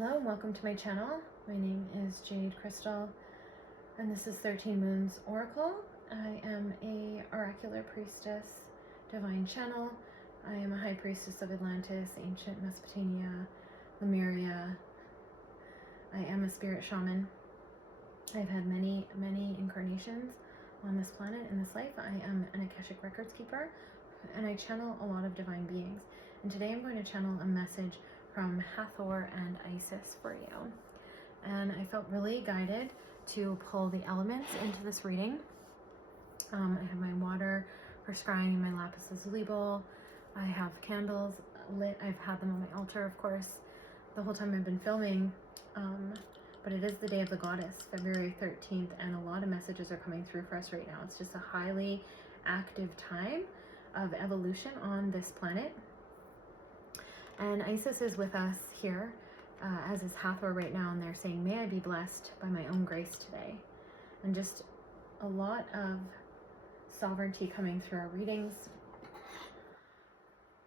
Hello and welcome to my channel. My name is Jade Crystal and this is 13 Moons Oracle. I am a oracular priestess, divine channel. I am a high priestess of Atlantis, ancient Mesopotamia, Lemuria. I am a spirit shaman. I've had many incarnations on this planet in this life. I am an Akashic Records keeper and I channel a lot of divine beings. And today I'm going to channel a message from Hathor and Isis for you. And I felt really guided to pull the elements into this reading. I have my water for scrying in my lapis lazuli bowl. I have candles lit. I've had them on my altar, of course, the whole time I've been filming. But it is the day of the goddess, February 13th, and a lot of messages are coming through for us right now. It's just a highly active time of evolution on this planet. And Isis is with us here, as is Hathor right now, and they're saying, may I be blessed by my own grace today. And just a lot of sovereignty coming through our readings.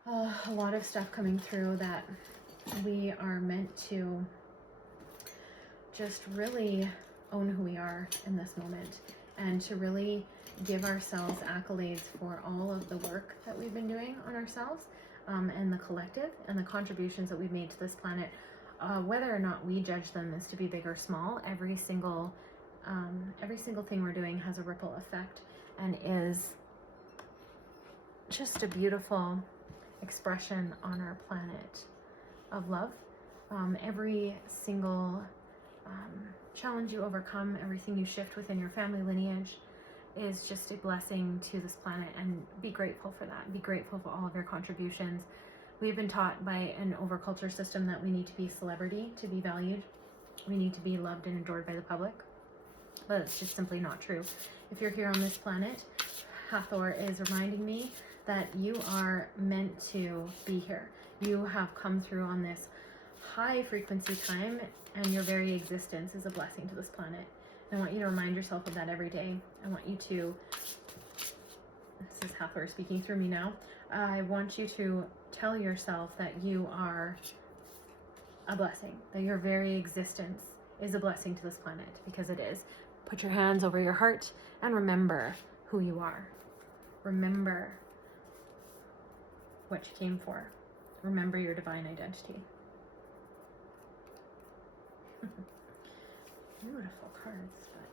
A lot of stuff coming through that we are meant to just really own who we are in this moment, and to really give ourselves accolades for all of the work that we've been doing on ourselves. And the collective and the contributions that we've made to this planet, whether or not we judge them as to be big or small, every single thing we're doing has a ripple effect and is just a beautiful expression on our planet of love. Every single challenge you overcome, everything you shift within your family lineage is just a blessing to this planet, and be grateful for that. Be grateful for all of your contributions. We've been taught by an overculture system that we need to be celebrity to be valued. We need to be loved and adored by the public, but it's just simply not true. If you're here on this planet, Hathor is reminding me that you are meant to be here. You have come through on this high frequency time, and your very existence is a blessing to this planet. I want you to remind yourself of that every day. I want you to, this is Hathor speaking through me now, I want you to tell yourself that you are a blessing, that your very existence is a blessing to this planet, because it is. Put your hands over your heart and remember who you are. Remember what you came for. Remember your divine identity. Beautiful cards, but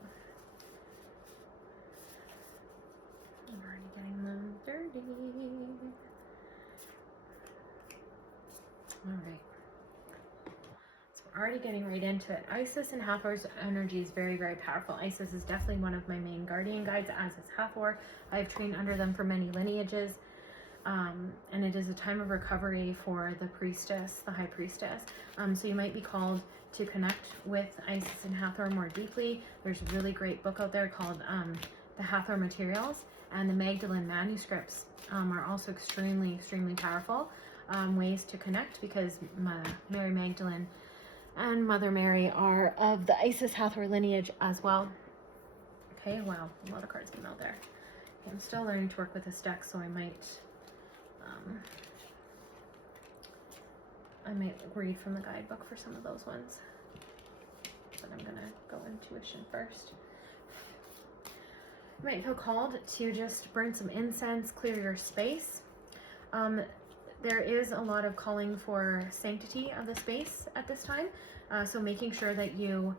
I'm already getting them dirty. All right, so we're already getting right into it. Isis and Hathor's energy is very powerful. Isis is definitely one of my main guardian guides, as is Hathor. I've trained under them for many lineages. And it is a time of recovery for the priestess, the high priestess. So you might be called to connect with Isis and Hathor more deeply. There's a really great book out there called The Hathor Materials, and the Magdalene manuscripts are also extremely powerful ways to connect, because Mary Magdalene and Mother Mary are of the Isis Hathor lineage as well. Okay, wow, a lot of cards came out there. Okay, I'm still learning to work with this deck, so I might read from the guidebook for some of those ones, but I'm gonna go intuition first. You might feel called to just burn some incense, clear your space. There is a lot of calling for sanctity of the space at this time, so making sure that you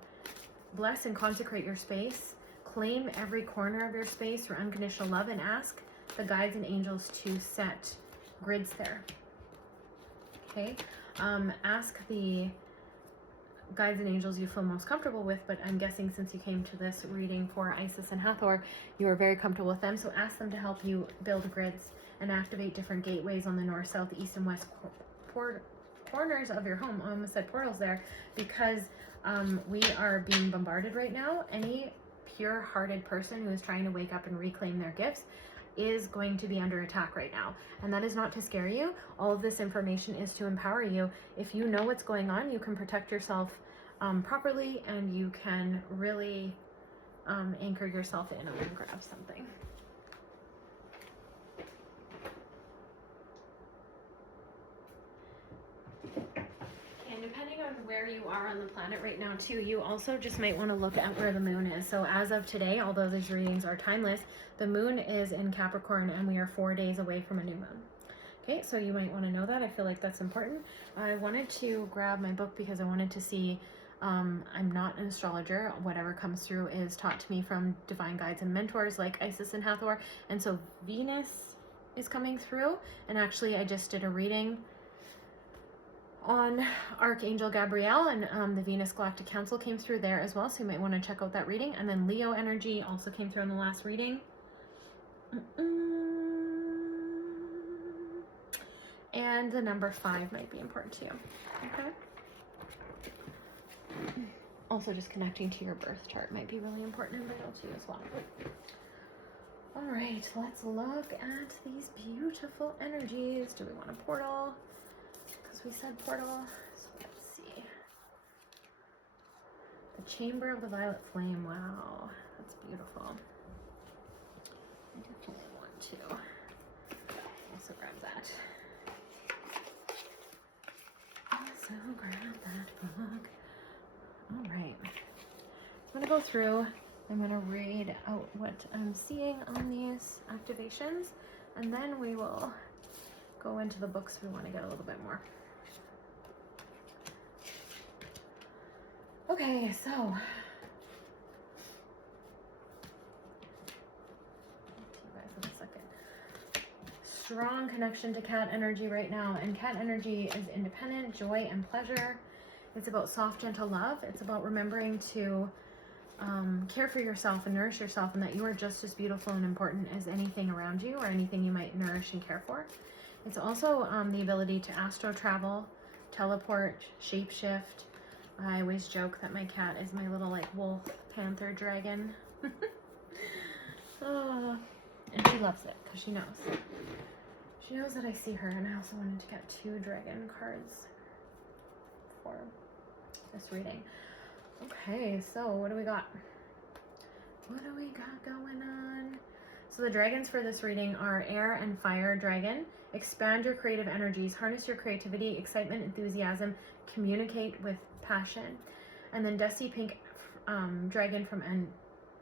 bless and consecrate your space, claim every corner of your space for unconditional love, and ask the guides and angels to set grids there. Okay, ask the guides and angels you feel most comfortable with, but I'm guessing since you came to this reading for Isis and Hathor, you are very comfortable with them, so ask them to help you build grids and activate different gateways on the north, south, east, and west corners of your home. I almost said portals there, because we are being bombarded right now. Any pure-hearted person who is trying to wake up and reclaim their gifts is going to be under attack right now, and that is not to scare you. All of this information is to empower you. If you know what's going on, you can protect yourself properly, and you can really anchor yourself in. I'm gonna grab something. And depending on where you are on the planet right now too. You also just might want to look at where the moon is. So as of today, although these readings are timeless, the moon is in Capricorn and we are 4 days away from a new moon. Okay, so you might want to know that. I feel like that's important. I wanted to grab my book because I wanted to see, I'm not an astrologer. Whatever comes through is taught to me from divine guides and mentors like Isis and Hathor. And so Venus is coming through. And actually I just did a reading on Archangel Gabriel, and the Venus Galactic Council came through there as well, so you might want to check out that reading. And then Leo energy also came through in the last reading. And the number 5 might be important to you. Okay. Also, just connecting to your birth chart might be really important and vital to you as well. All right, let's look at these beautiful energies. Do we want a portal? Because we said portal. So let's see. The Chamber of the Violet Flame. Wow, that's beautiful. I definitely want to also grab that. So grab that book. All right. I'm going to go through. I'm going to read out what I'm seeing on these activations, and then we will go into the books we want to get a little bit more. Okay, so strong connection to cat energy right now, and cat energy is independent, joy, and pleasure. It's about soft, gentle love. It's about remembering to care for yourself and nourish yourself, and that you are just as beautiful and important as anything around you or anything you might nourish and care for. It's also the ability to astro travel, teleport, shapeshift. I always joke that my cat is my little like wolf, panther, dragon. Oh, and she loves it because she knows. She knows that I see her, and I also wanted to get 2 dragon cards for this reading. Okay, so what do we got? What do we got going on? So the dragons for this reading are Air and Fire Dragon. Expand your creative energies, harness your creativity, excitement, enthusiasm, communicate with passion. And then Dusty Pink Dragon from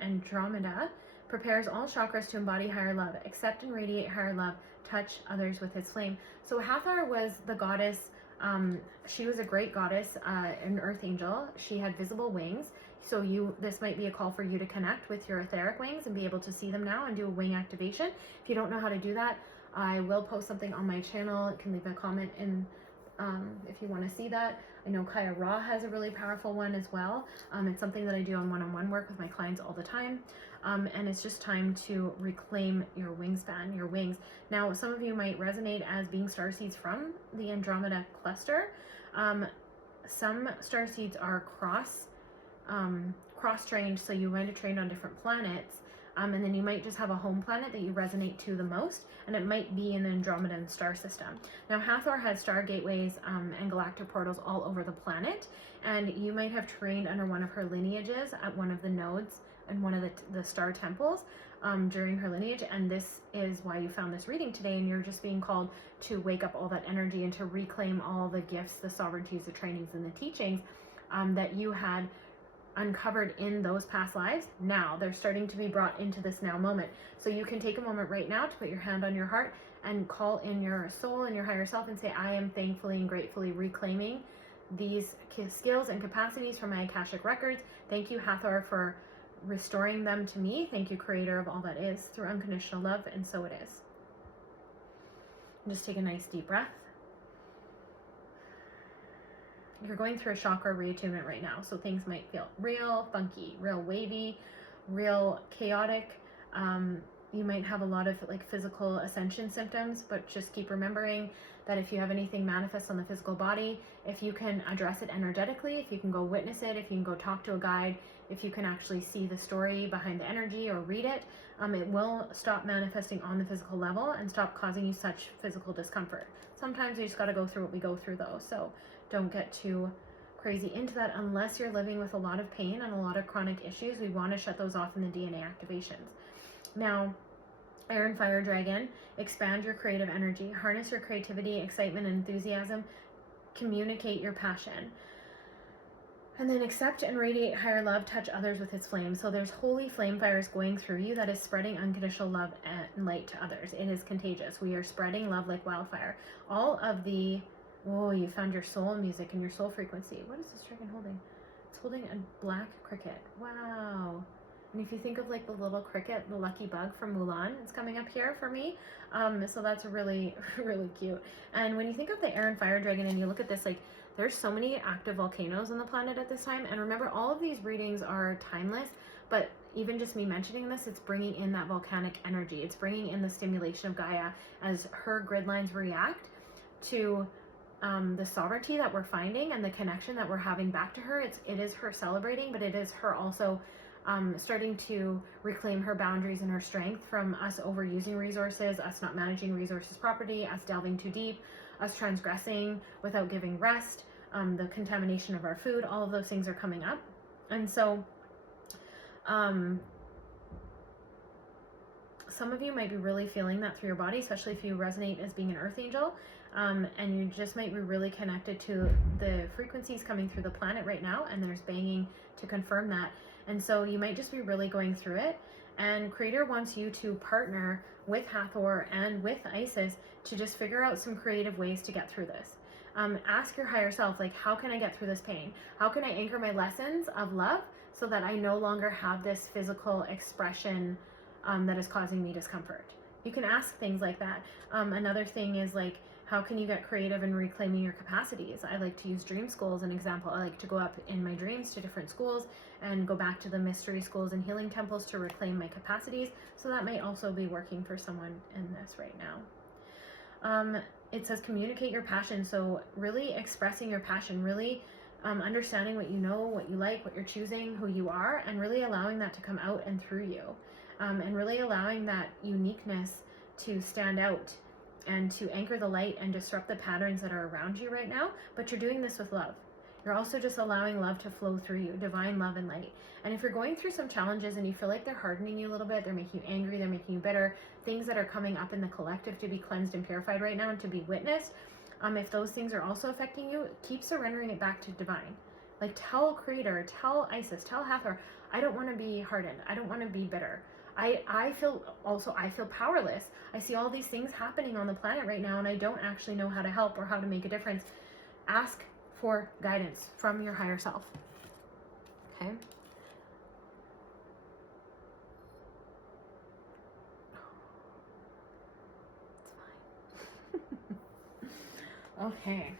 Andromeda prepares all chakras to embody higher love, accept and radiate higher love, touch others with his flame. So Hathor was the goddess. She was a great goddess, an earth angel. She had visible wings. So this might be a call for you to connect with your etheric wings and be able to see them now and do a wing activation. If you don't know how to do that, I will post something on my channel. You can leave a comment in if you want to see that. I know Kaya Ra has a really powerful one as well. It's something that I do on one-on-one work with my clients all the time. And it's just time to reclaim your wingspan, your wings. Now, some of you might resonate as being starseeds from the Andromeda cluster. Some starseeds are cross-trained, so you might have trained on different planets. And then you might just have a home planet that you resonate to the most, and it might be in the Andromedan star system. Now, Hathor has star gateways and galactic portals all over the planet, and you might have trained under one of her lineages at one of the nodes and one of the star temples during her lineage, and this is why you found this reading today, and you're just being called to wake up all that energy and to reclaim all the gifts, the sovereignties, the trainings, and the teachings that you had uncovered in those past lives. Now they're starting to be brought into this now moment. So you can take a moment right now to put your hand on your heart and call in your soul and your higher self and say, I am thankfully and gratefully reclaiming these skills and capacities from my Akashic records. Thank you, Hathor, for restoring them to me. Thank you, creator of all that is, through unconditional love, and so it is. And just take a nice deep breath. You're going through a chakra reattunement right now, so things might feel real funky, real wavy, real chaotic. You might have a lot of like physical ascension symptoms, but just keep remembering that if you have anything manifest on the physical body, if you can address it energetically, if you can go witness it, if you can go talk to a guide, if you can actually see the story behind the energy or read it, it will stop manifesting on the physical level and stop causing you such physical discomfort. Sometimes we just got to go through what we go through though, so don't get too crazy into that unless you're living with a lot of pain and a lot of chronic issues. We want to shut those off in the DNA activations. Now, Air and Fire Dragon, expand your creative energy, harness your creativity, excitement, and enthusiasm, communicate your passion. And then accept and radiate higher love, touch others with its flame. So there's holy flame fires going through you that is spreading unconditional love and light to others. It is contagious. We are spreading love like wildfire. All of the, oh, you found your soul music and your soul frequency. What is this dragon holding? It's holding a black cricket. Wow. And if you think of like the little cricket, the lucky bug from Mulan, it's coming up here for me. So that's really, really cute. And when you think of the air and fire dragon and you look at this, like, there's so many active volcanoes on the planet at this time. And remember, all of these readings are timeless, but even just me mentioning this, it's bringing in that volcanic energy. It's bringing in the stimulation of Gaia as her grid lines react to the sovereignty that we're finding and the connection that we're having back to her. It is her celebrating, but it is her also starting to reclaim her boundaries and her strength from us overusing resources, us not managing resources properly, us delving too deep, us transgressing without giving rest, the contamination of our food. All of those things are coming up. And so some of you might be really feeling that through your body, especially if you resonate as being an earth angel, and you just might be really connected to the frequencies coming through the planet right now, and there's banging to confirm that. And so you might just be really going through it, and Creator wants you to partner with Hathor and with Isis to just figure out some creative ways to get through this. Ask your higher self, like, how can I get through this pain? How can I anchor my lessons of love so that I no longer have this physical expression that is causing me discomfort? You can ask things like that. Another thing is, like, how can you get creative in reclaiming your capacities? I like to use dream school as an example. I like to go up in my dreams to different schools and go back to the mystery schools and healing temples to reclaim my capacities. So that might also be working for someone in this right now. It says communicate your passion. So really expressing your passion, really understanding what you know, what you like, what you're choosing, who you are, and really allowing that to come out and through you. And really allowing that uniqueness to stand out and to anchor the light and disrupt the patterns that are around you right now. But you're doing this with love. You're also just allowing love to flow through you, divine love and light. And if you're going through some challenges and you feel like they're hardening you a little bit, they're making you angry, they're making you bitter, things that are coming up in the collective to be cleansed and purified right now and to be witnessed, if those things are also affecting you, keep surrendering it back to divine. Like, tell Creator, tell Isis, tell Hathor, I don't want to be hardened. I don't want to be bitter. I feel powerless. I see all these things happening on the planet right now, and I don't actually know how to help or how to make a difference. Ask for guidance from your higher self. Okay? It's fine. Okay.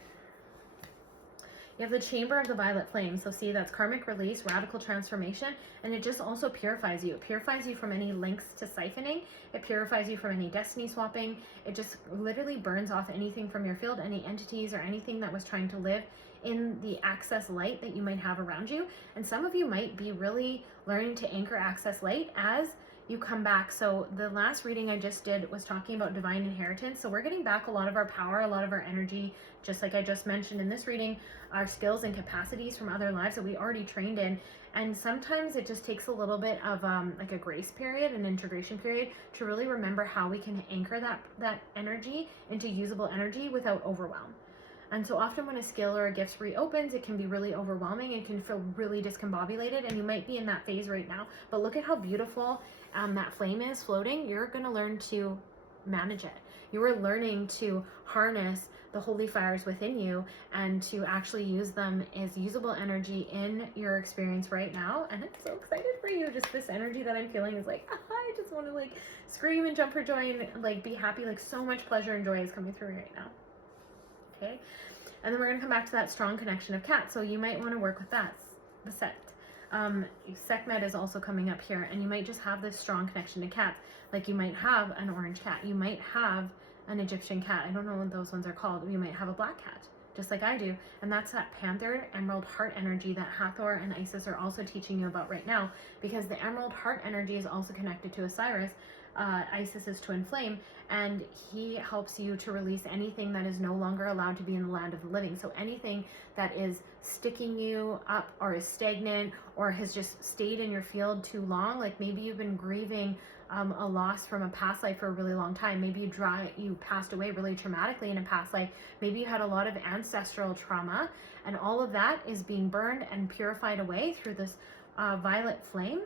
You have the chamber of the violet flame. So see, that's karmic release, radical transformation, and it just also purifies you. It purifies you from any links to siphoning. It purifies you from any destiny swapping. It just literally burns off anything from your field, any entities or anything that was trying to live in the access light that you might have around you. And some of you might be really learning to anchor access light as you come back. So the last reading I just did was talking about divine inheritance. So we're getting back a lot of our power, a lot of our energy, just like I just mentioned in this reading, our skills and capacities from other lives that we already trained in. And sometimes it just takes a little bit of like a grace period, an integration period, to really remember how we can anchor that energy into usable energy without overwhelm. And so often when a skill or a gift reopens, it can be really overwhelming. It can feel really discombobulated, and you might be in that phase right now. But look at how beautiful that flame is floating. You're going to learn to manage it. You are learning to harness the holy fires within you and to actually use them as usable energy in your experience right now. And I'm so excited for you. Just this energy that I'm feeling is like, I just want to like scream and jump for joy and like be happy. Like so much pleasure and joy is coming through right now. Okay, and then we're going to come back to that strong connection of cat. So you might want to work with that. The set. Sekhmet is also coming up here, and you might just have this strong connection to cats. Like you might have an orange cat. You might have an Egyptian cat. I don't know what those ones are called. You might have a black cat, just like I do. And that's that panther, emerald heart energy that Hathor and Isis are also teaching you about right now, because the emerald heart energy is also connected to Osiris, Isis's twin flame, and he helps you to release anything that is no longer allowed to be in the land of the living. So anything that is sticking you up or is stagnant or has just stayed in your field too long, like maybe you've been grieving a loss from a past life for a really long time. Maybe you passed away really traumatically in a past life. Maybe you had a lot of ancestral trauma, and all of that is being burned and purified away through this violet flame,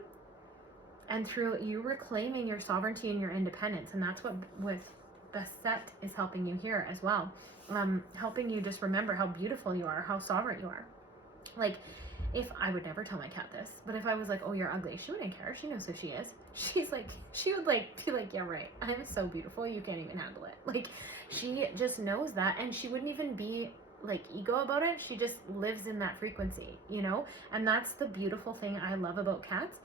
and through you reclaiming your sovereignty and your independence. And that's what with Baset is helping you here as well. Helping you just remember how beautiful you are, how sovereign you are. Like, if I would never tell my cat this, but if I was like, oh, you're ugly, she wouldn't care. She knows who she is. She would be like, yeah, right. I'm so beautiful. You can't even handle it. Like, she just knows that, and she wouldn't even be like ego about it. She just lives in that frequency, you know? And that's the beautiful thing I love about cats.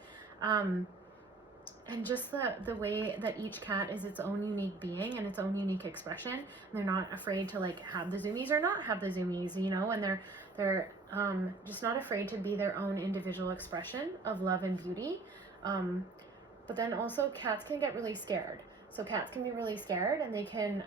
And just the way that each cat is its own unique being and its own unique expression. And they're not afraid to like have the zoomies or not have the zoomies, you know, and they're just not afraid to be their own individual expression of love and beauty. But then also cats can get really scared. So cats can be really scared, and they can,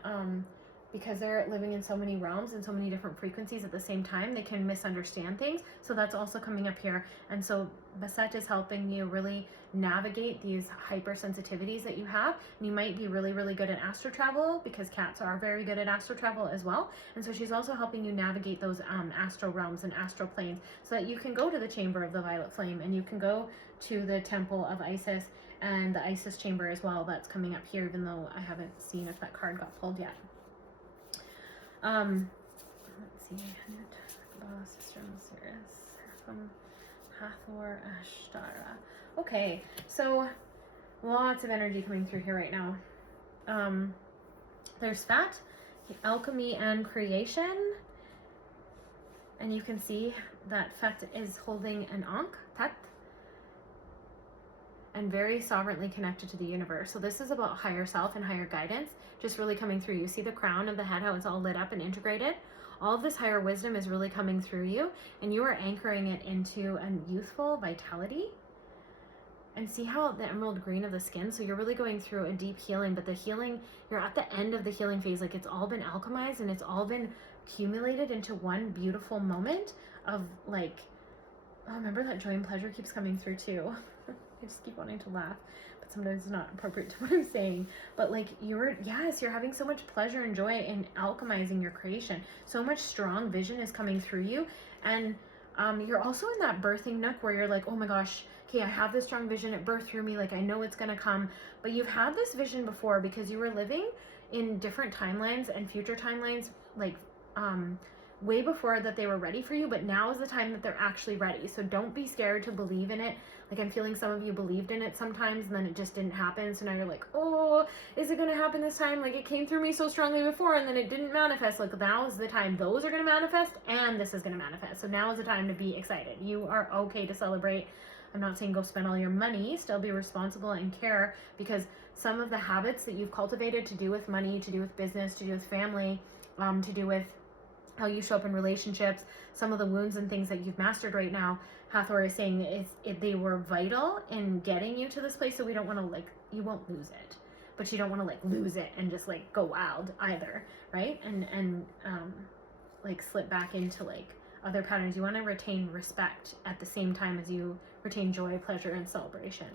because they're living in so many realms and so many different frequencies at the same time, they can misunderstand things. So that's also coming up here. And so Baset is helping you really navigate these hypersensitivities that you have. And you might be really, really good at astral travel, because cats are very good at astral travel as well. And so she's also helping you navigate those astral realms and astral planes, so that you can go to the chamber of the violet flame, and you can go to the temple of Isis and the Isis chamber as well. That's coming up here, even though I haven't seen if that card got pulled yet. Let's see, MERKABA, Sister Osiris, Hathor, Ashtara. Okay, so lots of energy coming through here right now. There's Fat, alchemy, and creation. And you can see that Fat is holding an Ankh, Tat, and very sovereignly connected to the universe. So this is about higher self and higher guidance, just really coming through. You see the crown of the head, how it's all lit up and integrated? All of this higher wisdom is really coming through you, and you are anchoring it into a youthful vitality. And see how the emerald green of the skin, so you're really going through a deep healing, but the healing, you're at the end of the healing phase. Like, it's all been alchemized, and it's all been accumulated into one beautiful moment of like, oh, remember that joy and pleasure keeps coming through too. I just keep wanting to laugh, but sometimes it's not appropriate to what I'm saying. But like, you're having so much pleasure and joy in alchemizing your creation. So much strong vision is coming through you. And you're also in that birthing nook where you're like, oh my gosh, okay, I have this strong vision, it birthed through me, like I know it's gonna come. But you've had this vision before, because you were living in different timelines and future timelines, like way before that they were ready for you, but now is the time that they're actually ready. So don't be scared to believe in it. Like, I'm feeling some of you believed in it sometimes, and then it just didn't happen. So now you're like, oh, is it going to happen this time? Like, it came through me so strongly before, and then it didn't manifest. Like, now is the time those are going to manifest, and this is going to manifest. So now is the time to be excited. You are okay to celebrate. I'm not saying go spend all your money. Still be responsible and care, because some of the habits that you've cultivated to do with money, to do with business, to do with family, to do with how you show up in relationships, some of the wounds and things that you've mastered right now, Hathor is saying they were vital in getting you to this place. So we don't want to, like, you won't lose it, but you don't want to like lose it and just like go wild either, right? And like slip back into like other patterns. You want to retain respect at the same time as you retain joy, pleasure, and celebration.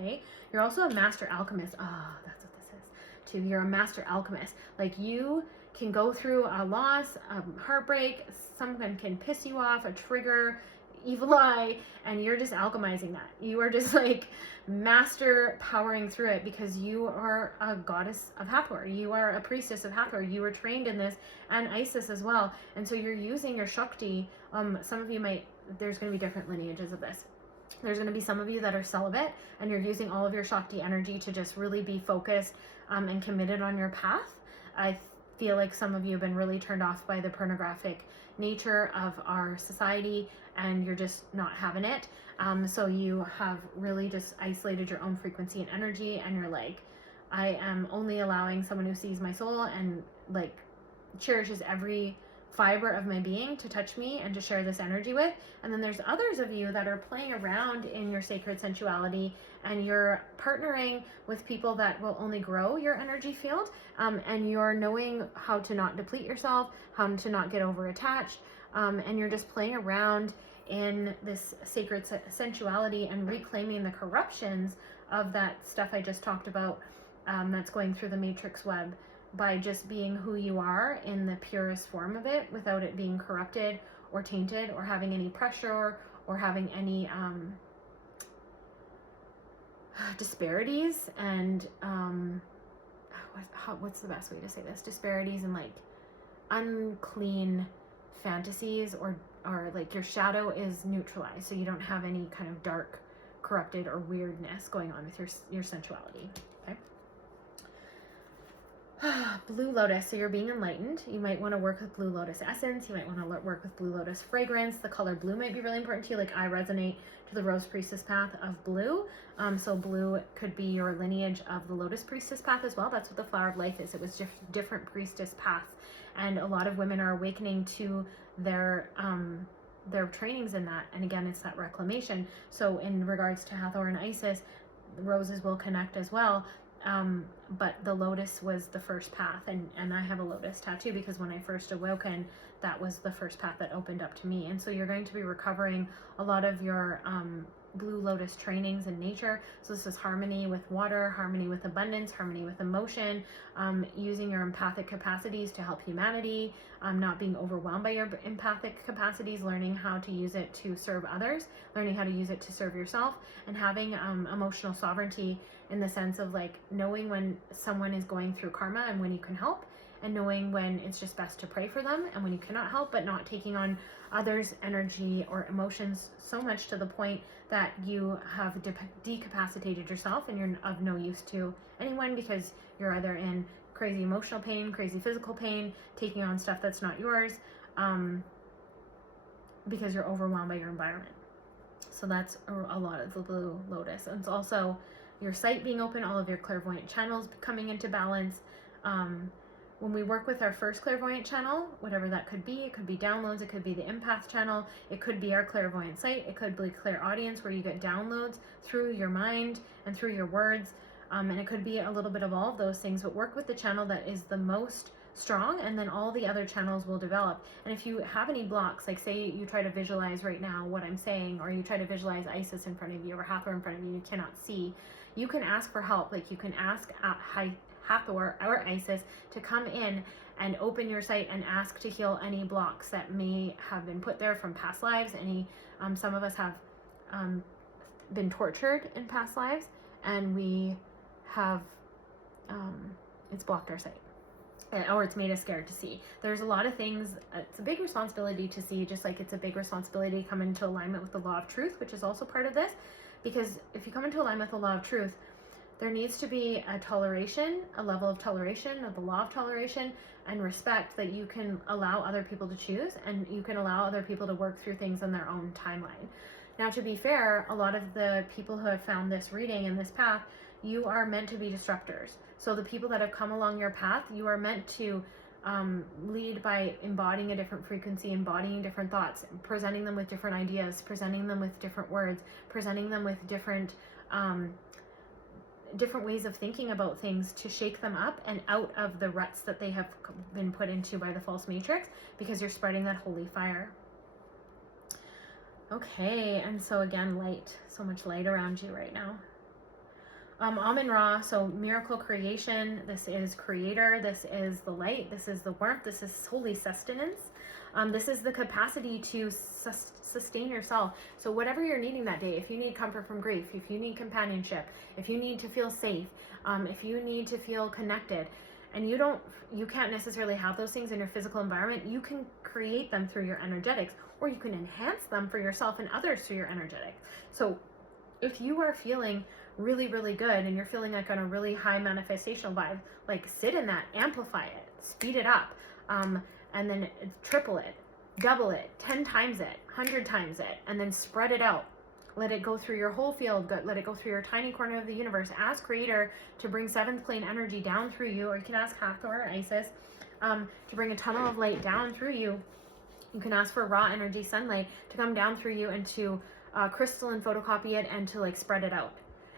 Okay, you're also a master alchemist. That's what this is too. You're a master alchemist. Like, you can go through a loss, heartbreak, someone can piss you off, a trigger, evil eye, and you're just alchemizing that. You are just like master powering through it, because you are a goddess of Hathor. You are a priestess of Hathor. You were trained in this, and Isis as well. And so you're using your Shakti. Some of you might, there's going to be different lineages of this. There's going to be some of you that are celibate, and you're using all of your Shakti energy to just really be focused and committed on your path. I feel like some of you have been really turned off by the pornographic nature of our society, and you're just not having it. So you have really just isolated your own frequency and energy, and you're like, I am only allowing someone who sees my soul and like cherishes every fiber of my being to touch me and to share this energy with. And then there's others of you that are playing around in your sacred sensuality, and you're partnering with people that will only grow your energy field, and you're knowing how to not deplete yourself, how to not get over attached, and you're just playing around in this sacred sensuality and reclaiming the corruptions of that stuff I just talked about, that's going through the matrix web, by just being who you are in the purest form of it, without it being corrupted or tainted or having any pressure or having any disparities and what's the best way to say this? Disparities and like unclean fantasies, or like your shadow is neutralized, so you don't have any kind of dark, corrupted or weirdness going on with your sensuality. Okay. Blue lotus, so you're being enlightened. You might want to work with blue lotus essence. You might want to work with blue lotus fragrance. The color blue might be really important to you. Like I resonate to the rose priestess path of blue. So blue could be your lineage of the lotus priestess path as well. That's what the flower of life is. It was just different priestess paths, and a lot of women are awakening to their trainings in that. And again, it's that reclamation. So in regards to Hathor and Isis, the roses will connect as well. But the lotus was the first path, and I have a lotus tattoo because when I first awoken, that was the first path that opened up to me. And so you're going to be recovering a lot of your blue lotus trainings in nature. So this is harmony with water, harmony with abundance, harmony with emotion, using your empathic capacities to help humanity, not being overwhelmed by your empathic capacities, learning how to use it to serve others, learning how to use it to serve yourself, and having emotional sovereignty in the sense of like knowing when someone is going through karma and when you can help, and knowing when it's just best to pray for them and when you cannot help, but not taking on others' energy or emotions so much to the point that you have decapacitated yourself and you're of no use to anyone, because you're either in crazy emotional pain, crazy physical pain, taking on stuff that's not yours, because you're overwhelmed by your environment. So that's a lot of the blue lotus. And it's also your sight being open, all of your clairvoyant channels coming into balance. When we work with our first clairvoyant channel, whatever that could be, it could be downloads, it could be the empath channel, it could be our clairvoyant sight, it could be clairaudience, where you get downloads through your mind and through your words, and it could be a little bit of all of those things, but work with the channel that is the most strong, and then all the other channels will develop. And if you have any blocks, like say you try to visualize right now what I'm saying, or you try to visualize Isis in front of you or Hathor in front of you, you cannot see, you can ask for help. Like you can ask Hathor or Isis to come in and open your sight and ask to heal any blocks that may have been put there from past lives. Some of us have been tortured in past lives, and we have it's blocked our sight, or it's made us scared to see. There's a lot of things. It's a big responsibility to see, just like it's a big responsibility to come into alignment with the law of truth, which is also part of this. Because if you come into alignment with the law of truth, there needs to be a toleration, a level of toleration, of the law of toleration and respect, that you can allow other people to choose, and you can allow other people to work through things on their own timeline. Now, to be fair, a lot of the people who have found this reading and this path, you are meant to be disruptors. So the people that have come along your path, you are meant to lead by embodying a different frequency, embodying different thoughts, presenting them with different ideas, presenting them with different words, presenting them with different ways of thinking about things, to shake them up and out of the ruts that they have been put into by the false matrix, because you're spreading that holy fire. Okay, and so again, light, so much light around you right now. Amun-Ra, so miracle creation. This is creator, this is the light, this is the warmth, this is holy sustenance. This is the capacity to sustain yourself. So whatever you're needing that day, if you need comfort from grief, if you need companionship, if you need to feel safe, if you need to feel connected, and you can't necessarily have those things in your physical environment, you can create them through your energetics, or you can enhance them for yourself and others through your energetics. So if you are feeling really, really good, and you're feeling like on a really high manifestational vibe, like sit in that, amplify it, speed it up, and then triple it, double it, 10 times it, 100 times it, and then spread it out. Let it go through your whole field, let it go through your tiny corner of the universe. Ask Creator to bring 7th plane energy down through you, or you can ask Hathor or Isis to bring a tunnel of light down through you. You can ask for raw energy sunlight to come down through you and to crystal and photocopy it, and to like spread it out,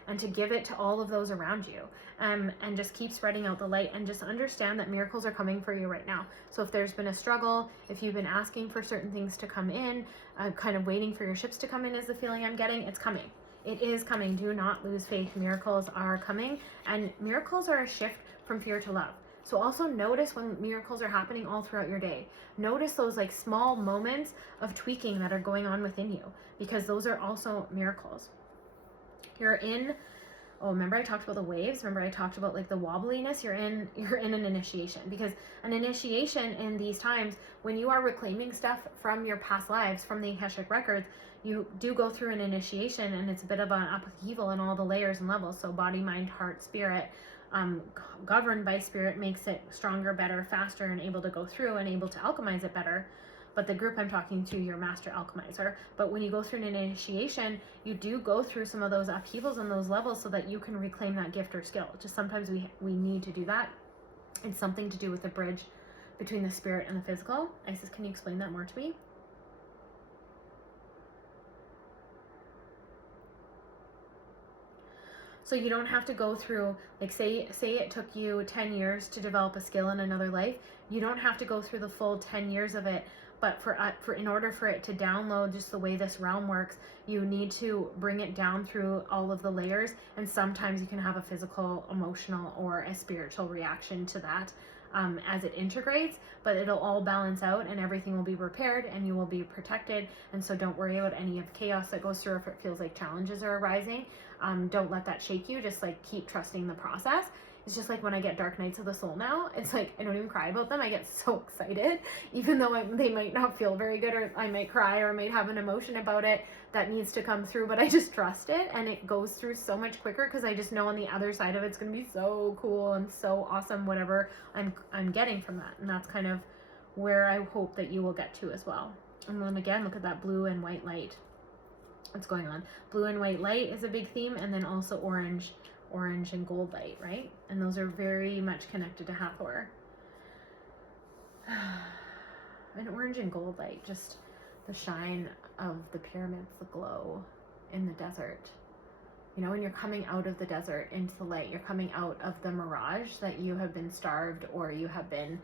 and to give it to all of those around you, and just keep spreading out the light, and just understand that miracles are coming for you right now. So if there's been a struggle, if you've been asking for certain things to come in, kind of waiting for your ships to come in is the feeling I'm getting, it's coming. It is coming. Do not lose faith. Miracles are coming, and miracles are a shift from fear to love. So also notice when miracles are happening all throughout your day. Notice those like small moments of tweaking that are going on within you, because those are also miracles. You're in, oh, remember I talked about the waves? Remember I talked about like the wobbliness? You're in an initiation, because an initiation in these times, when you are reclaiming stuff from your past lives, from the Akashic records, you do go through an initiation, and it's a bit of an upheaval in all the layers and levels. So body, mind, heart, spirit, governed by spirit makes it stronger, better, faster, and able to go through and able to alchemize it better. But the group I'm talking to, your master alchemizer. But when you go through an initiation, you do go through some of those upheavals and those levels so that you can reclaim that gift or skill. Just sometimes we need to do that. It's something to do with the bridge between the spirit and the physical. Isis, can you explain that more to me? So you don't have to go through, like say it took you 10 years to develop a skill in another life. You don't have to go through the full 10 years of it. But in order for it to download just the way this realm works, you need to bring it down through all of the layers. And sometimes you can have a physical, emotional, or a spiritual reaction to that as it integrates. But it'll all balance out, and everything will be repaired, and you will be protected. And so don't worry about any of the chaos that goes through if it feels like challenges are arising. Don't let that shake you. Just like keep trusting the process. It's just like when I get Dark Nights of the Soul now, it's like I don't even cry about them. I get so excited, even though they might not feel very good, or I might cry, or I might have an emotion about it that needs to come through, but I just trust it, and it goes through so much quicker because I just know on the other side of it's going to be so cool and so awesome, whatever I'm getting from that. And that's kind of where I hope that you will get to as well. And then again, look at that blue and white light. What's going on? Blue and white light is a big theme, and then also orange and gold light, right? And those are very much connected to Hathor. And orange and gold light, just the shine of the pyramids, the glow in the desert. You know, when you're coming out of the desert into the light, you're coming out of the mirage that you have been starved, or you have been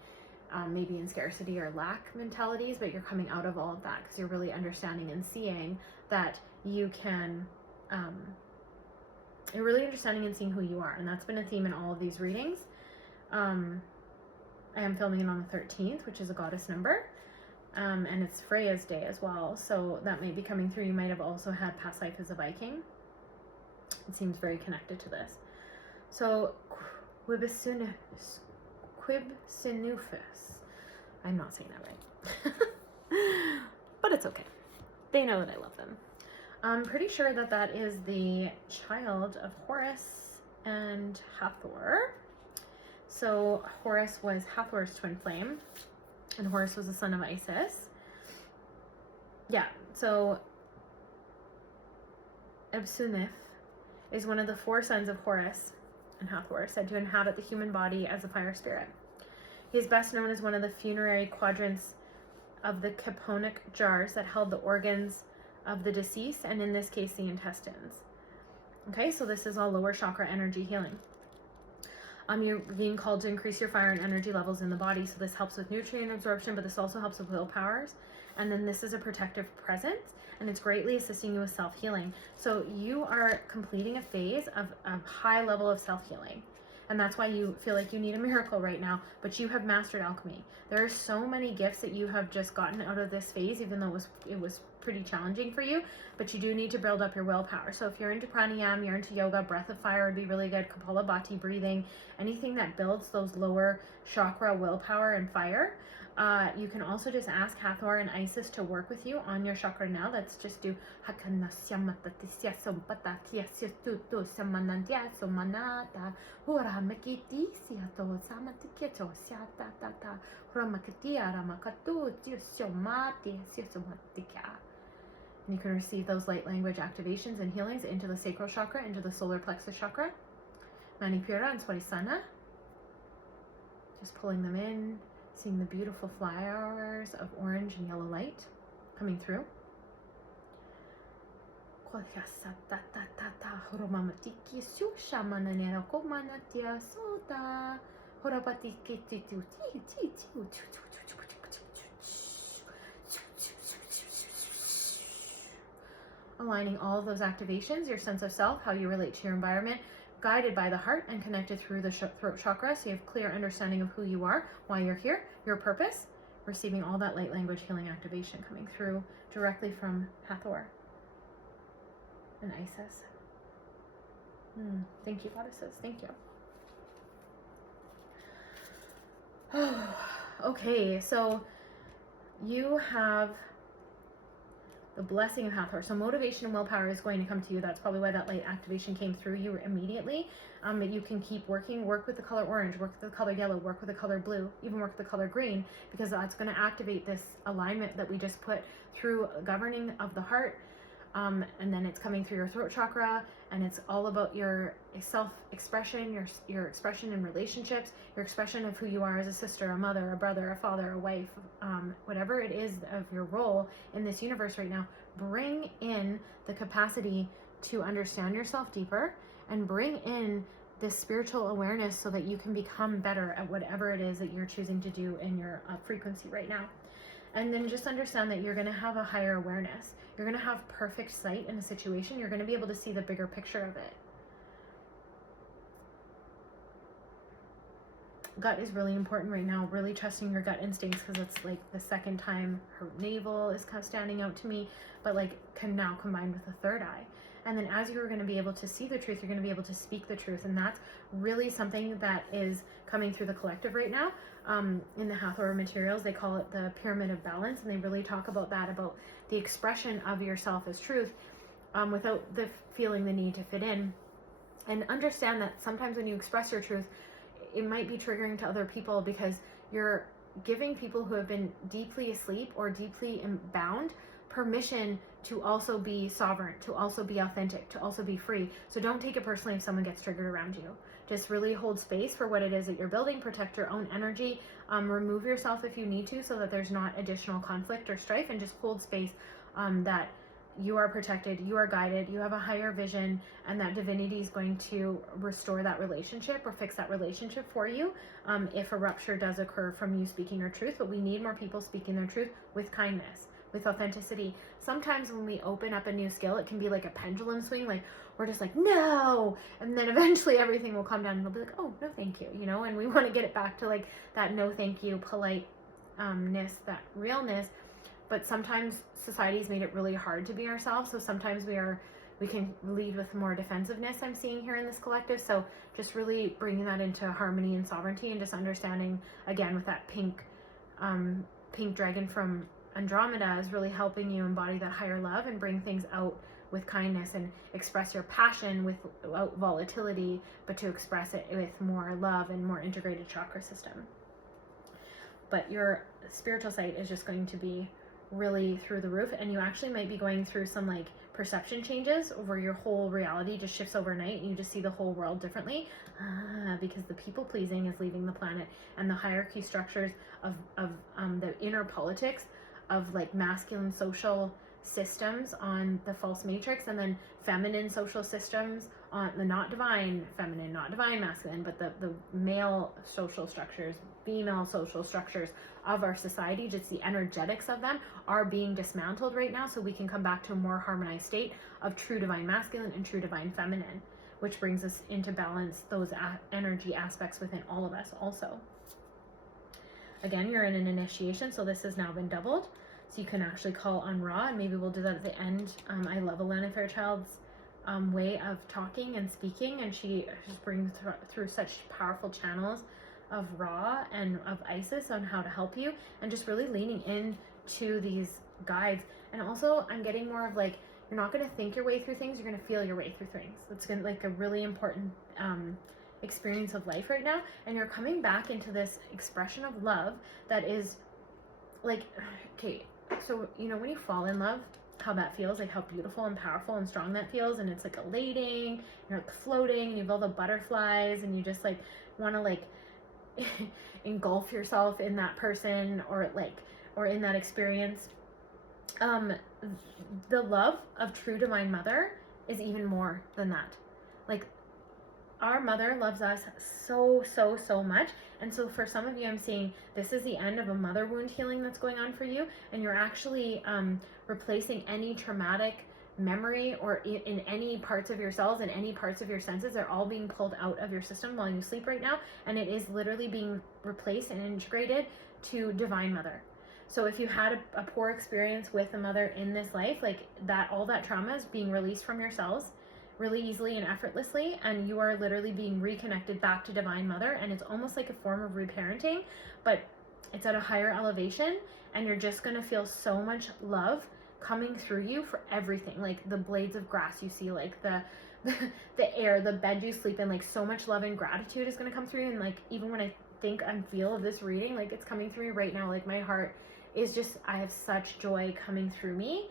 maybe in scarcity or lack mentalities, but you're coming out of all of that because you're really understanding and seeing that you can you're really understanding and seeing who you are. And that's been a theme in all of these readings. I am filming it on the 13th, which is a goddess number. And it's Freya's day as well. So that may be coming through. You might have also had past life as a Viking. It seems very connected to this. So, Quibsinufus. I'm not saying that right. But it's okay. They know that I love them. I'm pretty sure that that is the child of Horus and Hathor. So Horus was Hathor's twin flame, and Horus was the son of Isis. Yeah, so Ebsunif is one of the 4 sons of Horus and Hathor, said to inhabit the human body as a fire spirit. He is best known as one of the funerary quadrants of the Caponic jars that held the organs of the deceased, and in this case the intestines. Okay, so this is all lower chakra energy healing. You're being called to increase your fire and energy levels in the body, so this helps with nutrient absorption, but this also helps with willpowers. And then this is a protective presence, and it's greatly assisting you with self-healing. So you are completing a phase of high level of self-healing, and that's why you feel like you need a miracle right now, but you have mastered alchemy. There are so many gifts that you have just gotten out of this phase, even though it was pretty challenging for you, but you do need to build up your willpower. So if you're into pranayama, you're into yoga, breath of fire would be really good, Kapalabhati breathing, anything that builds those lower chakra willpower and fire. You can also just ask Hathor and Isis to work with you on your chakra now. Let's just do and you can receive those light language activations and healings into the sacral chakra, into the solar plexus chakra, Manipura and Swadhisthana. Just pulling them in, seeing the beautiful flowers of orange and yellow light coming through. aligning all of those activations, your sense of self, how you relate to your environment, guided by the heart and connected through the throat chakra, so you have clear understanding of who you are, why you're here, your purpose, receiving all that light language healing activation coming through directly from Hathor and Isis. Thank you, goddesses. Thank you. Okay, so you have the blessing of Hathor. So motivation and willpower is going to come to you. That's probably why that light activation came through you immediately. But you can keep working, work with the color orange, work with the color yellow, work with the color blue, even work with the color green, because that's going to activate this alignment that we just put through governing of the heart. And then it's coming through your throat chakra, and it's all about your self-expression, your expression in relationships, your expression of who you are as a sister, a mother, a brother, a father, a wife, whatever it is of your role in this universe right now. Bring in the capacity to understand yourself deeper and bring in this spiritual awareness so that you can become better at whatever it is that you're choosing to do in your frequency right now. And then just understand that you're going to have a higher awareness. You're going to have perfect sight in a situation. You're going to be able to see the bigger picture of it. Gut is really important right now. Really trusting your gut instincts, because it's like the second time her navel is kind of standing out to me, but like can now combine with the third eye. And then as you're going to be able to see the truth, you're going to be able to speak the truth. And that's really something that is coming through the collective right now. In the Hathor materials, they call it the pyramid of balance. And they really talk about that, about the expression of yourself as truth, without the feeling the need to fit in. And understand that sometimes when you express your truth, it might be triggering to other people, because you're giving people who have been deeply asleep or deeply bound permission to also be sovereign, to also be authentic, to also be free. So don't take it personally if someone gets triggered around you. Just really hold space for what it is that you're building, protect your own energy, remove yourself if you need to, so that there's not additional conflict or strife, and just hold space that you are protected, you are guided, you have a higher vision, and that divinity is going to restore that relationship or fix that relationship for you if a rupture does occur from you speaking your truth. But we need more people speaking their truth with kindness, with authenticity. Sometimes when we open up a new skill, it can be like a pendulum swing, like we're just like, no, and then eventually everything will come down and they'll be like, oh, no thank you, you know. And we want to get it back to like that no thank you, politeness, that realness. But sometimes society's made it really hard to be ourselves, so sometimes we can lead with more defensiveness, I'm seeing here in this collective. So just really bringing that into harmony and sovereignty, and just understanding, again, with that pink dragon from Andromeda, is really helping you embody that higher love and bring things out with kindness, and express your passion without volatility, but to express it with more love and more integrated chakra system. But your spiritual sight is just going to be really through the roof, and you actually might be going through some like perception changes over your whole reality just shifts overnight, and you just see the whole world differently, because the people pleasing is leaving the planet, and the hierarchy structures of the inner politics of like masculine social systems on the false matrix, and then feminine social systems on the not divine feminine, not divine masculine, but the male social structures, female social structures of our society, just the energetics of them are being dismantled right now, so we can come back to a more harmonized state of true divine masculine and true divine feminine, which brings us into balance those energy aspects within all of us also. Again, you're in an initiation, so this has now been doubled. So you can actually call on Ra, and maybe we'll do that at the end. I love Alana Fairchild's way of talking and speaking, and she just brings through such powerful channels of Ra and of Isis on how to help you, and just really leaning in to these guides. And also I'm getting more of like, you're not going to think your way through things, you're going to feel your way through things. It's going to like a really important experience of life right now, and you're coming back into this expression of love that is like, okay, so you know when you fall in love, how that feels, like how beautiful and powerful and strong that feels, and it's like elating, you're like floating, and you have all the butterflies, and you just like want to like engulf yourself in that person, or in that experience. The love of true divine mother is even more than that. Like, our mother loves us so much. And so for some of you, I'm seeing this is the end of a mother wound healing that's going on for you, and you're actually replacing any traumatic memory or in any parts of your cells and any parts of your senses. They're all being pulled out of your system while you sleep right now, and it is literally being replaced and integrated to Divine Mother. So if you had a poor experience with a mother in this life, like that, all that trauma is being released from your cells really easily and effortlessly, and you are literally being reconnected back to Divine Mother, and it's almost like a form of reparenting, but it's at a higher elevation, and you're just going to feel so much love coming through you for everything, like the blades of grass you see, like the air, the bed you sleep in, like so much love and gratitude is going to come through. And like even when I think and feel of this reading, like it's coming through right now, like my heart is just, I have such joy coming through me,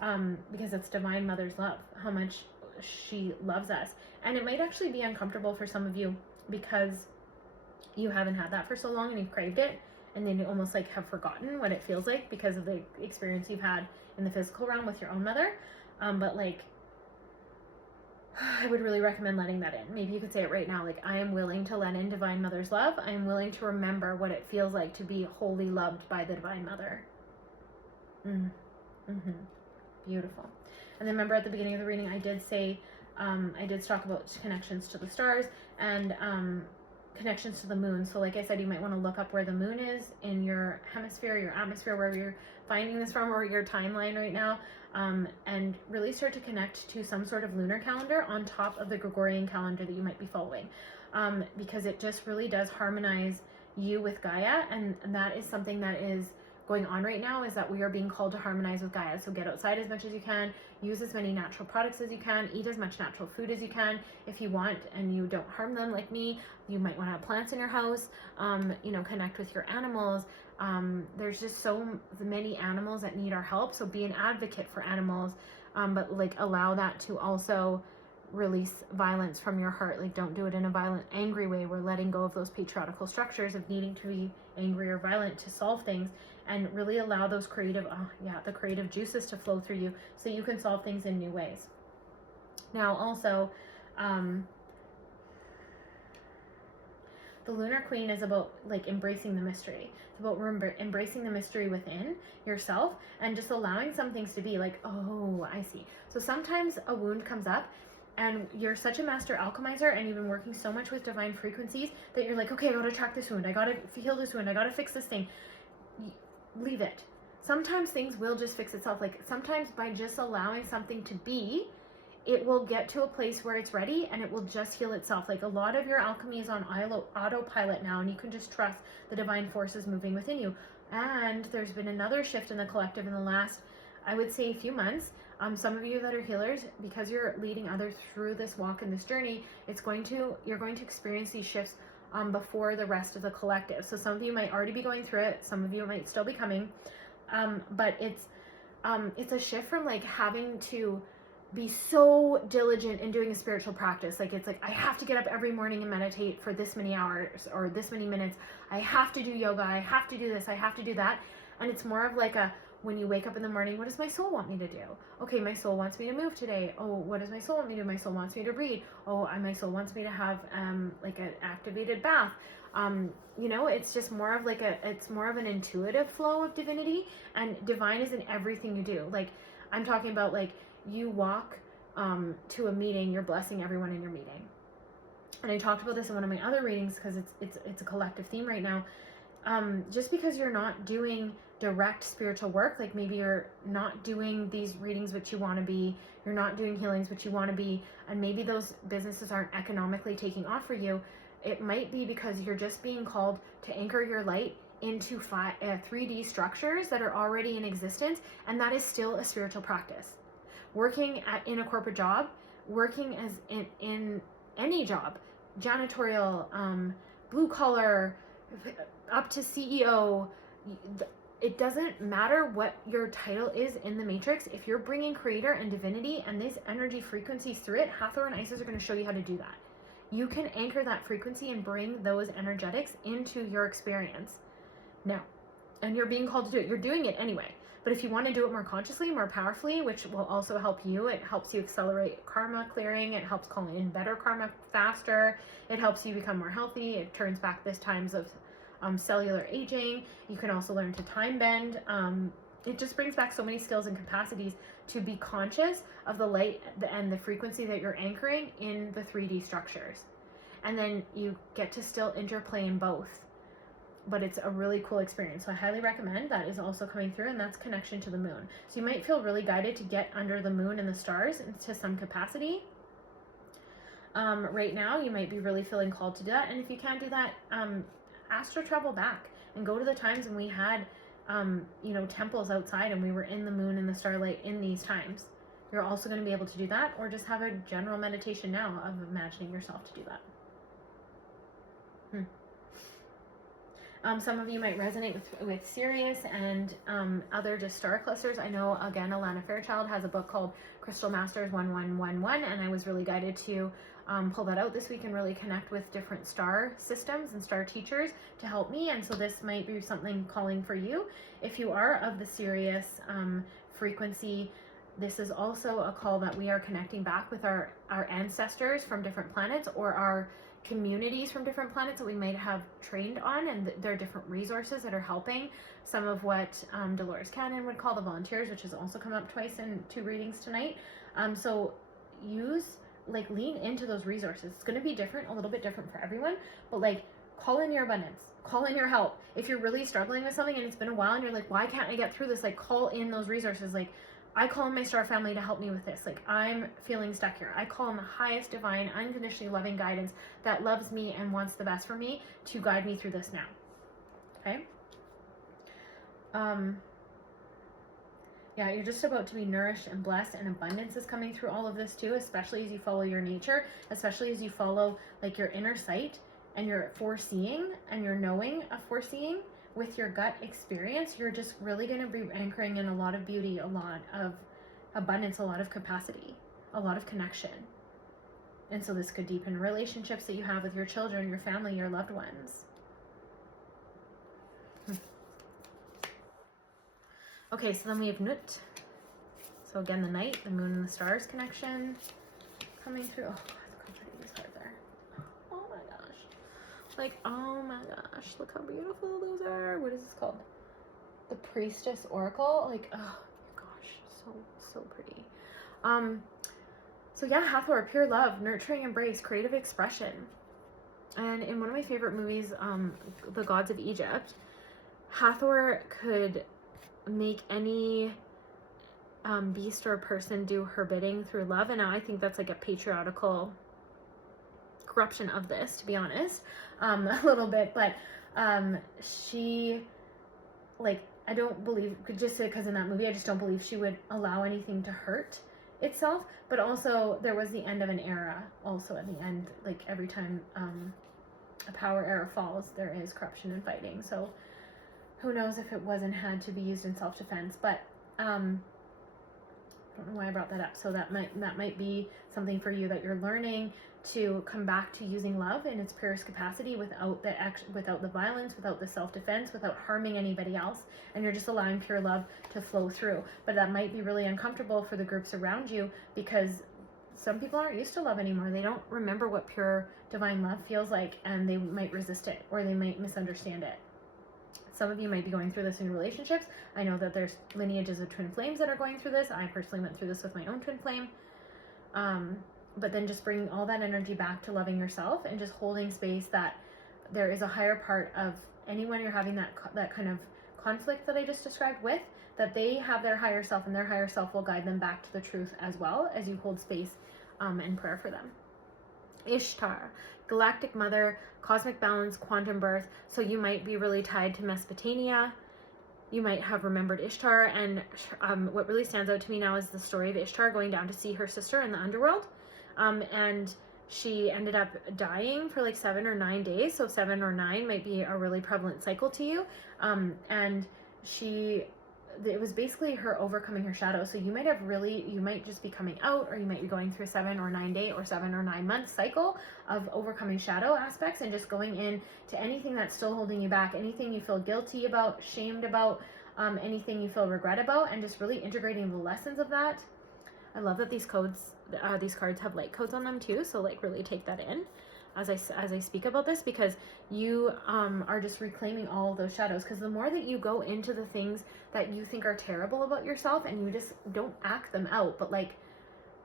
because it's Divine Mother's love, how much she loves us. And it might actually be uncomfortable for some of you because you haven't had that for so long and you've craved it, and then you almost like have forgotten what it feels like because of the experience you've had in the physical realm with your own mother. But like, I would really recommend letting that in. Maybe you could say it right now, like, I am willing to let in Divine Mother's love. I am willing to remember what it feels like to be wholly loved by the Divine Mother. Beautiful. And then remember at the beginning of the reading, I did say, I did talk about connections to the stars and connections to the moon. So like I said, you might want to look up where the moon is in your hemisphere, your atmosphere, wherever you're finding this from, or your timeline right now, and really start to connect to some sort of lunar calendar on top of the Gregorian calendar that you might be following, because it just really does harmonize you with Gaia, and that is something that is going on right now, is that we are being called to harmonize with Gaia. So get outside as much as you can, use as many natural products as you can, eat as much natural food as you can if you want, and you don't harm them like me. You might want to have plants in your house, you know, connect with your animals. There's just so many animals that need our help, so be an advocate for animals, but like allow that to also release violence from your heart. Like, don't do it in a violent, angry way. We're letting go of those patriarchal structures of needing to be angry or violent to solve things, and really allow those creative, the creative juices to flow through you so you can solve things in new ways. Now also, the Lunar Queen is about like embracing the mystery. It's about embracing the mystery within yourself and just allowing some things to be like, oh, I see. So sometimes a wound comes up and you're such a master alchemizer and you've been working so much with divine frequencies that you're like, okay, I gotta track this wound, I gotta heal this wound, I gotta fix this thing. Leave it. Sometimes things will just fix itself. Like sometimes by just allowing something to be, it will get to a place where it's ready and it will just heal itself. Like a lot of your alchemy is on autopilot now, and you can just trust the divine forces moving within you. And there's been another shift in the collective in the last, I would say, few months. Some of you that are healers, because you're leading others through this walk and this journey, you're going to experience these shifts before the rest of the collective. So some of you might already be going through it, some of you might still be coming, but it's a shift from like having to be so diligent in doing a spiritual practice. Like it's like, I have to get up every morning and meditate for this many hours or this many minutes. I have to do yoga. I have to do this. I have to do that. And it's more of like a, when you wake up in the morning, what does my soul want me to do? Okay, my soul wants me to move today. Oh, what does my soul want me to do? My soul wants me to read. Oh, my soul wants me to have like an activated bath. You know, it's just more of like it's more of an intuitive flow of divinity, and divine is in everything you do. Like I'm talking about, like you walk to a meeting, you're blessing everyone in your meeting. And I talked about this in one of my other readings because it's a collective theme right now. Just because you're not doing direct spiritual work, like maybe you're not doing these readings which you want to be, you're not doing healings which you want to be, and maybe those businesses aren't economically taking off for you, it might be because you're just being called to anchor your light into 3D structures that are already in existence, and that is still a spiritual practice. Working in a corporate job, working as in any job, janitorial, blue collar, up to CEO, it doesn't matter what your title is in the matrix. If you're bringing creator and divinity and these energy frequencies through it, Hathor and Isis are going to show you how to do that. You can anchor that frequency and bring those energetics into your experience now, and you're being called to do it. You're doing it anyway, but if you want to do it more consciously, more powerfully, which will also help you, it helps you accelerate karma clearing, it helps call in better karma faster, it helps you become more healthy, it turns back this times of cellular aging. You can also learn to time bend it just brings back so many skills and capacities to be conscious of the light and the frequency that you're anchoring in the 3D structures. And then you get to still interplay in both. But it's a really cool experience. So I highly recommend. That is also coming through, and that's connection to the moon. So you might feel really guided to get under the moon and the stars to some capacity. Right now, you might be really feeling called to do that. And if you can't do that, astral travel back and go to the times when we had, you know, temples outside and we were in the moon and the starlight in these times. You're also going to be able to do that, or just have a general meditation now of imagining yourself to do that. Some of you might resonate with Sirius and other just star clusters. I know, again, Alana Fairchild has a book called Crystal Masters 1111, and I was really guided to pull that out this week and really connect with different star systems and star teachers to help me. And so this might be something calling for you. If you are of the Sirius frequency, this is also a call that we are connecting back with our ancestors from different planets, or our communities from different planets that we might have trained on, and there are different resources that are helping. Some of what Dolores Cannon would call the volunteers, which has also come up twice in 2 readings tonight. So lean into those resources. It's going to be different, a little bit different for everyone, but like, call in your abundance, call in your help. If you're really struggling with something and it's been a while and you're like, why can't I get through this? Like, call in those resources. Like, I call in my star family to help me with this. Like, I'm feeling stuck here. I call in the highest divine, unconditionally loving guidance that loves me and wants the best for me to guide me through this now. Okay? Yeah, you're just about to be nourished and blessed, and abundance is coming through all of this too, especially as you follow your nature, especially as you follow like your inner sight and your foreseeing and your knowing of foreseeing. With your gut experience, you're just really going to be anchoring in a lot of beauty, a lot of abundance, a lot of capacity, a lot of connection. And so this could deepen relationships that you have with your children, your family, your loved ones. Okay, so then we have Nut. So again, the night, the moon and the stars connection coming through. Oh, look how pretty these cards are. Oh my gosh. Like, oh my gosh, look how beautiful those are. What is this called? The Priestess Oracle. Like, oh my gosh, so pretty. So yeah, Hathor, pure love, nurturing embrace, creative expression. And in one of my favorite movies, The Gods of Egypt, Hathor could make any beast or person do her bidding through love. And I think that's like a patriarchal corruption of this, to be honest, a little bit. But she, like, I don't believe, just because in that movie, I just don't believe she would allow anything to hurt itself. But also there was the end of an era also at the end. Like, every time a power era falls, there is corruption and fighting. So who knows if it wasn't had to be used in self-defense. But I don't know why I brought that up. So that might be something for you, that you're learning to come back to using love in its purest capacity, without the violence, without the self-defense, without harming anybody else, and you're just allowing pure love to flow through. But that might be really uncomfortable for the groups around you, because some people aren't used to love anymore. They don't remember what pure divine love feels like, and they might resist it, or they might misunderstand it. Some of you might be going through this in relationships. I know that there's lineages of twin flames that are going through this. I personally went through this with my own twin flame. But then just bringing all that energy back to loving yourself, and just holding space that there is a higher part of anyone you're having that kind of conflict that I just described with, that they have their higher self, and their higher self will guide them back to the truth, as well as you hold space and prayer for them. Ishtar, galactic mother, cosmic balance, quantum birth. So you might be really tied to Mesopotamia. You might have remembered Ishtar, and what really stands out to me now is the story of Ishtar going down to see her sister in the underworld, and she ended up dying for like 7 or 9 days. So 7 or 9 might be a really prevalent cycle to you, and it was basically her overcoming her shadow. So you might just be coming out, or you might be going through a 7 or 9 day or 7 or 9 month cycle of overcoming shadow aspects, and just going in to anything that's still holding you back, anything you feel guilty about, shamed about, anything you feel regret about, and just really integrating the lessons of that. I love that these cards have light codes on them too. So like, really take that in. as I speak about this, because you are just reclaiming all of those shadows. Because the more that you go into the things that you think are terrible about yourself, and you just don't act them out, but like,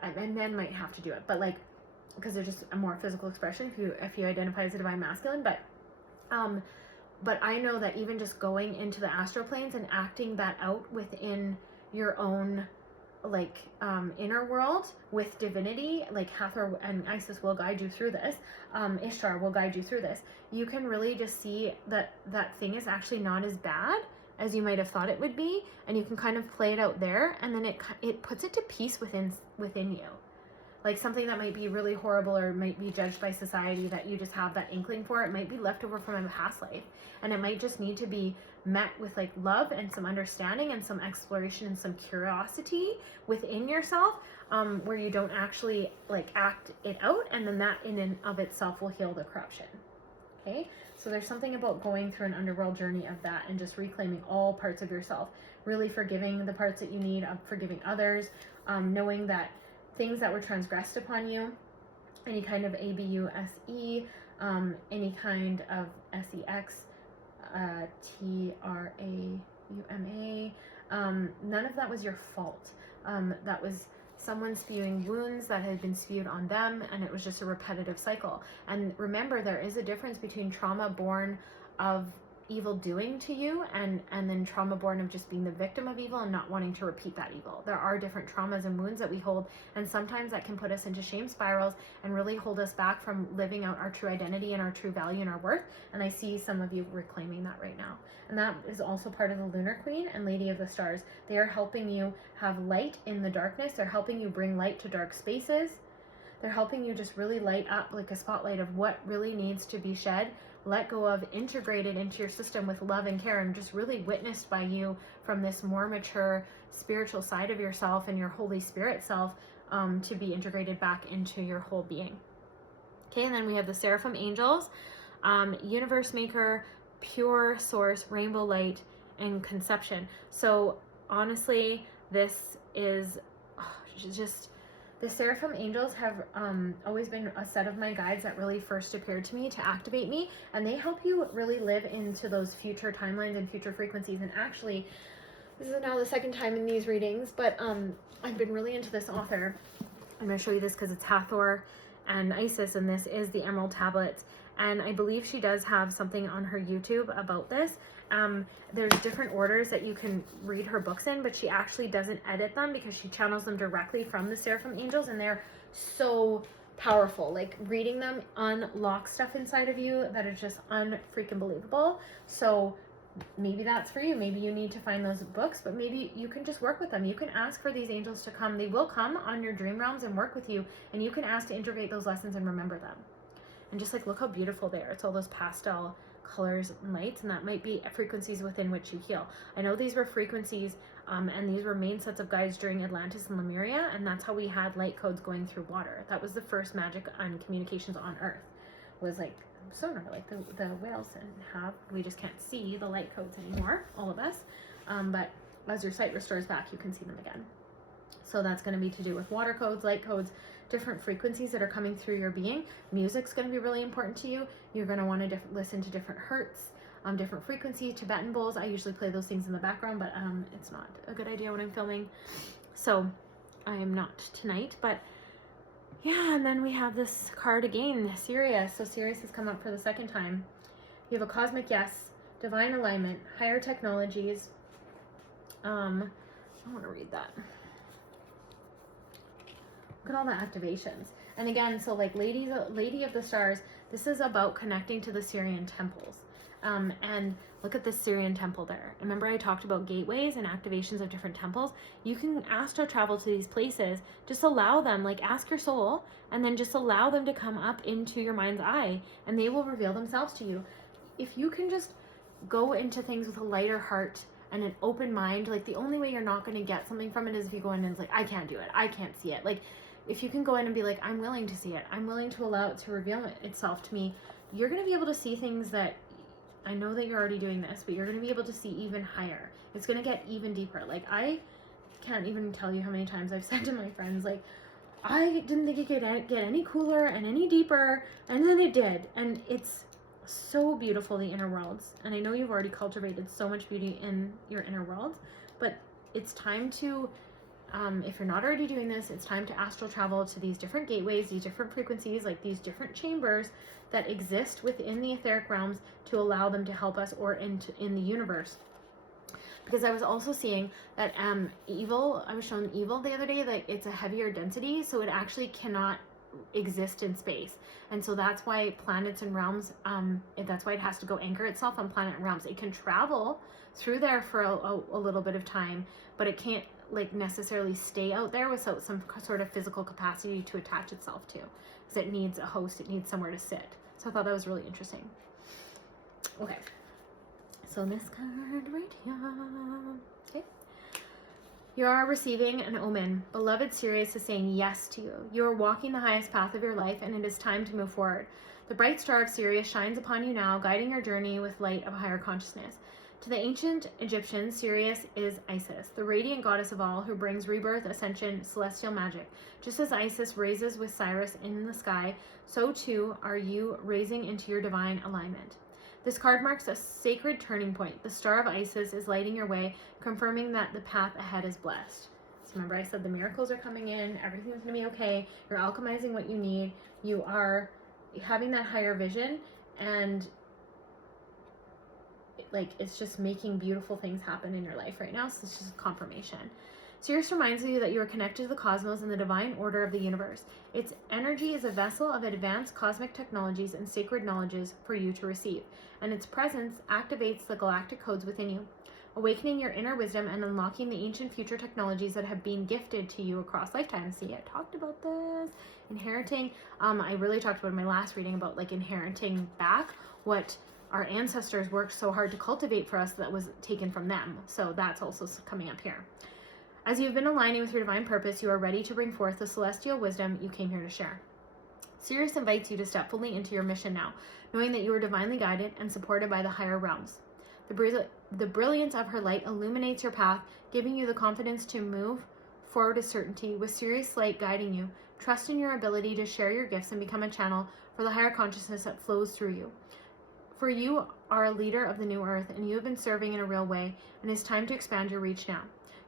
and men might have to do it, but like, because they're just a more physical expression if you identify as a divine masculine, but I know that even just going into the astral planes and acting that out within your own like inner world with divinity, like Hathor and Isis will guide you through this, Ishtar will guide you through this, you can really just see that that thing is actually not as bad as you might have thought it would be, and you can kind of play it out there, and then it puts it to peace within you. Like something that might be really horrible or might be judged by society that you just have that inkling for, it might be left over from a past life, and it might just need to be met with like love and some understanding and some exploration and some curiosity within yourself, where you don't actually like act it out, and then that in and of itself will heal the corruption. Okay, so there's something about going through an underworld journey of that and just reclaiming all parts of yourself, really forgiving the parts that you need, of forgiving others, knowing that things that were transgressed upon you, any kind of ABUSE, any kind of SEX, TRAUMA, none of that was your fault. That was someone spewing wounds that had been spewed on them, and it was just a repetitive cycle. And remember, there is a difference between trauma born of evil doing to you and then trauma born of just being the victim of evil and not wanting to repeat that evil. There are different traumas and wounds that we hold, and sometimes that can put us into shame spirals and really hold us back from living out our true identity and our true value and our worth. And I see some of you reclaiming that right now, and that is also part of the Lunar Queen and Lady of the Stars. They are helping you have light in the darkness. They're helping you bring light to dark spaces. They're helping you just really light up like a spotlight of what really needs to be shed, let go of, integrated into your system with love and care, and just really witnessed by you from this more mature spiritual side of yourself and your Holy Spirit self, to be integrated back into your whole being. Okay, and then we have the Seraphim Angels, Universe Maker, Pure Source, Rainbow Light, and Conception. So honestly, this is just... The Seraphim Angels have always been a set of my guides that really first appeared to me to activate me, and they help you really live into those future timelines and future frequencies. And actually, this is now the second time in these readings, but I've been really into this author. I'm going to show you this because it's Hathor and Isis, and this is the Emerald Tablets. And I believe she does have something on her YouTube about this. There's different orders that you can read her books in, but she actually doesn't edit them because she channels them directly from the Seraphim Angels, and they're so powerful. Like, reading them unlocks stuff inside of you that is just unfreaking believable. So maybe that's for you. Maybe you need to find those books, but maybe you can just work with them. You can ask for these angels to come. They will come on your dream realms and work with you, and you can ask to integrate those lessons and remember them. And just like, look how beautiful they are. It's all those pastel colors and lights, and that might be frequencies within which you heal. I know these were frequencies, and these were main sets of guides during Atlantis and Lemuria, and that's how we had light codes going through water. That was the first magic on communications on Earth, was like sonar, like the whales have. We just can't see the light codes anymore, all of us, but as your sight restores back, you can see them again. So that's going to be to do with water codes, light codes, different frequencies that are coming through your being. Music's going to be really important to you. You're going to want to listen to different hertz, different frequencies, Tibetan bowls. I usually play those things in the background, but it's not a good idea when I'm filming. So I am not tonight, but yeah. And then we have this card again, Sirius. So Sirius has come up for the second time. You have a cosmic yes, divine alignment, higher technologies. I want to read that. Look at all the activations. And again, so like Lady of the Stars, this is about connecting to the Syrian temples. And look at this Syrian temple there. Remember I talked about gateways and activations of different temples? You can astral travel to these places. Just allow them, like ask your soul, and then just allow them to come up into your mind's eye, and they will reveal themselves to you. If you can just go into things with a lighter heart and an open mind, like the only way you're not going to get something from it is if you go in and it's like, I can't do it, I can't see it. Like, if you can go in and be like, I'm willing to see it, I'm willing to allow it to reveal itself to me, you're going to be able to see things that, I know that you're already doing this, but you're going to be able to see even higher. It's going to get even deeper. Like, I can't even tell you how many times I've said to my friends, like, I didn't think it could get any cooler and any deeper, and then it did. And it's so beautiful, the inner worlds. And I know you've already cultivated so much beauty in your inner worlds, but it's time to, if you're not already doing this, it's time to astral travel to these different gateways, these different frequencies, like these different chambers that exist within the etheric realms to allow them to help us, or in the universe. Because I was also seeing that evil, I was shown evil the other day, like it's a heavier density, so it actually cannot exist in space. And so that's why planets and realms, that's why it has to go anchor itself on planet and realms. It can travel through there for a little bit of time, but it can't like necessarily stay out there without some sort of physical capacity to attach itself to, because it needs a host, it needs somewhere to sit. So I thought that was really interesting. Okay. So this card right here, okay. You are receiving an omen. Beloved Sirius is saying yes to you. You are walking the highest path of your life, and it is time to move forward. The bright star of Sirius shines upon you now, guiding your journey with light of higher consciousness. To the ancient Egyptians, Sirius is Isis, the radiant goddess of all, who brings rebirth, ascension, celestial magic. Just as Isis raises with Sirius in the sky, so too are you raising into your divine alignment. This card marks a sacred turning point. The star of Isis is lighting your way, confirming that the path ahead is blessed. So remember, I said the miracles are coming in, everything's going to be okay. You're alchemizing what you need. You are having that higher vision, and like it's just making beautiful things happen in your life right now. So it's just confirmation. Sirius reminds you that you are connected to the cosmos and the divine order of the universe. Its energy is a vessel of advanced cosmic technologies and sacred knowledges for you to receive, and its presence activates the galactic codes within you, awakening your inner wisdom and unlocking the ancient future technologies that have been gifted to you across lifetimes. See, I talked about this. Inheriting, I really talked about in my last reading about like inheriting back what our ancestors worked so hard to cultivate for us that was taken from them. So that's also coming up here. As you've been aligning with your divine purpose, you are ready to bring forth the celestial wisdom you came here to share. Sirius invites you to step fully into your mission now, knowing that you are divinely guided and supported by the higher realms. The brilliance of her light illuminates your path, giving you the confidence to move forward with certainty. With Sirius light guiding you, trust in your ability to share your gifts and become a channel for the higher consciousness that flows through you. For you are a leader of the new earth, and you have been serving in a real way, and it's time to expand your reach now.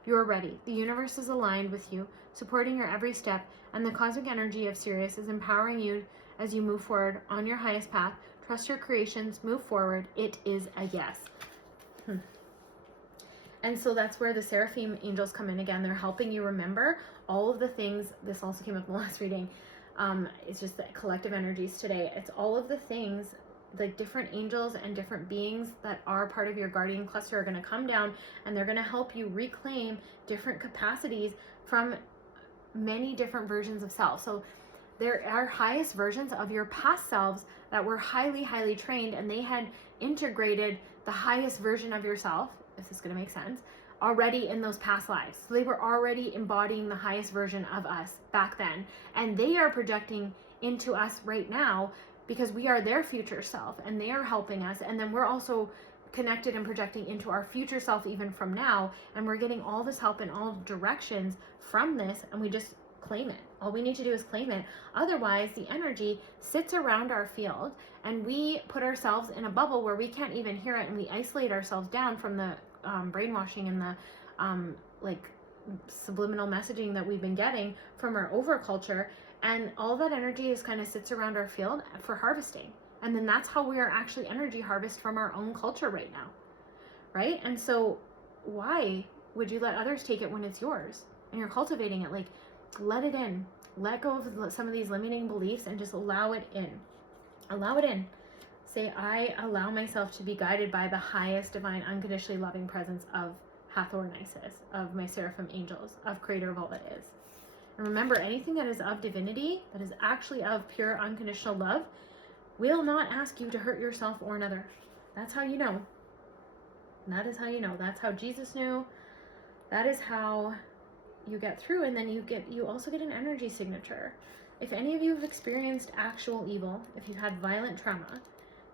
You are ready. The universe is aligned with you, supporting your every step, and the cosmic energy of Sirius is empowering you as you move forward on your highest path. Trust your creations, move forward. It is a yes. And so that's where the seraphim angels come in again. They're helping you remember all of the things. This also came up in the last reading. It's just the collective energies today. It's all of the things, the different angels and different beings that are part of your guardian cluster are going to come down, and they're going to help you reclaim different capacities from many different versions of self. So there are highest versions of your past selves that were highly, highly trained, and they had integrated the highest version of yourself, if this is going to make sense, already in those past lives. So they were already embodying the highest version of us back then, and they are projecting into us right now, because we are their future self and they are helping us. And then we're also connected and projecting into our future self even from now. And we're getting all this help in all directions from this, and we just claim it. All we need to do is claim it. Otherwise, the energy sits around our field, and we put ourselves in a bubble where we can't even hear it, and we isolate ourselves down from the brainwashing and the like subliminal messaging that we've been getting from our overculture. And all that energy is kind of sits around our field for harvesting. And then that's how we are actually energy harvest from our own culture right now. Right? And so why would you let others take it when it's yours and you're cultivating it? Like, let it in. Let go of some of these limiting beliefs and just allow it in. Allow it in. Say, I allow myself to be guided by the highest divine, unconditionally loving presence of Hathor and Isis, of my seraphim angels, of creator of all that is. And remember, anything that is of divinity, that is actually of pure unconditional love, will not ask you to hurt yourself or another. That's how you know. That is how you know. That's how Jesus knew. That is how you get through. And then you also get an energy signature. If any of you have experienced actual evil, if you've had violent trauma,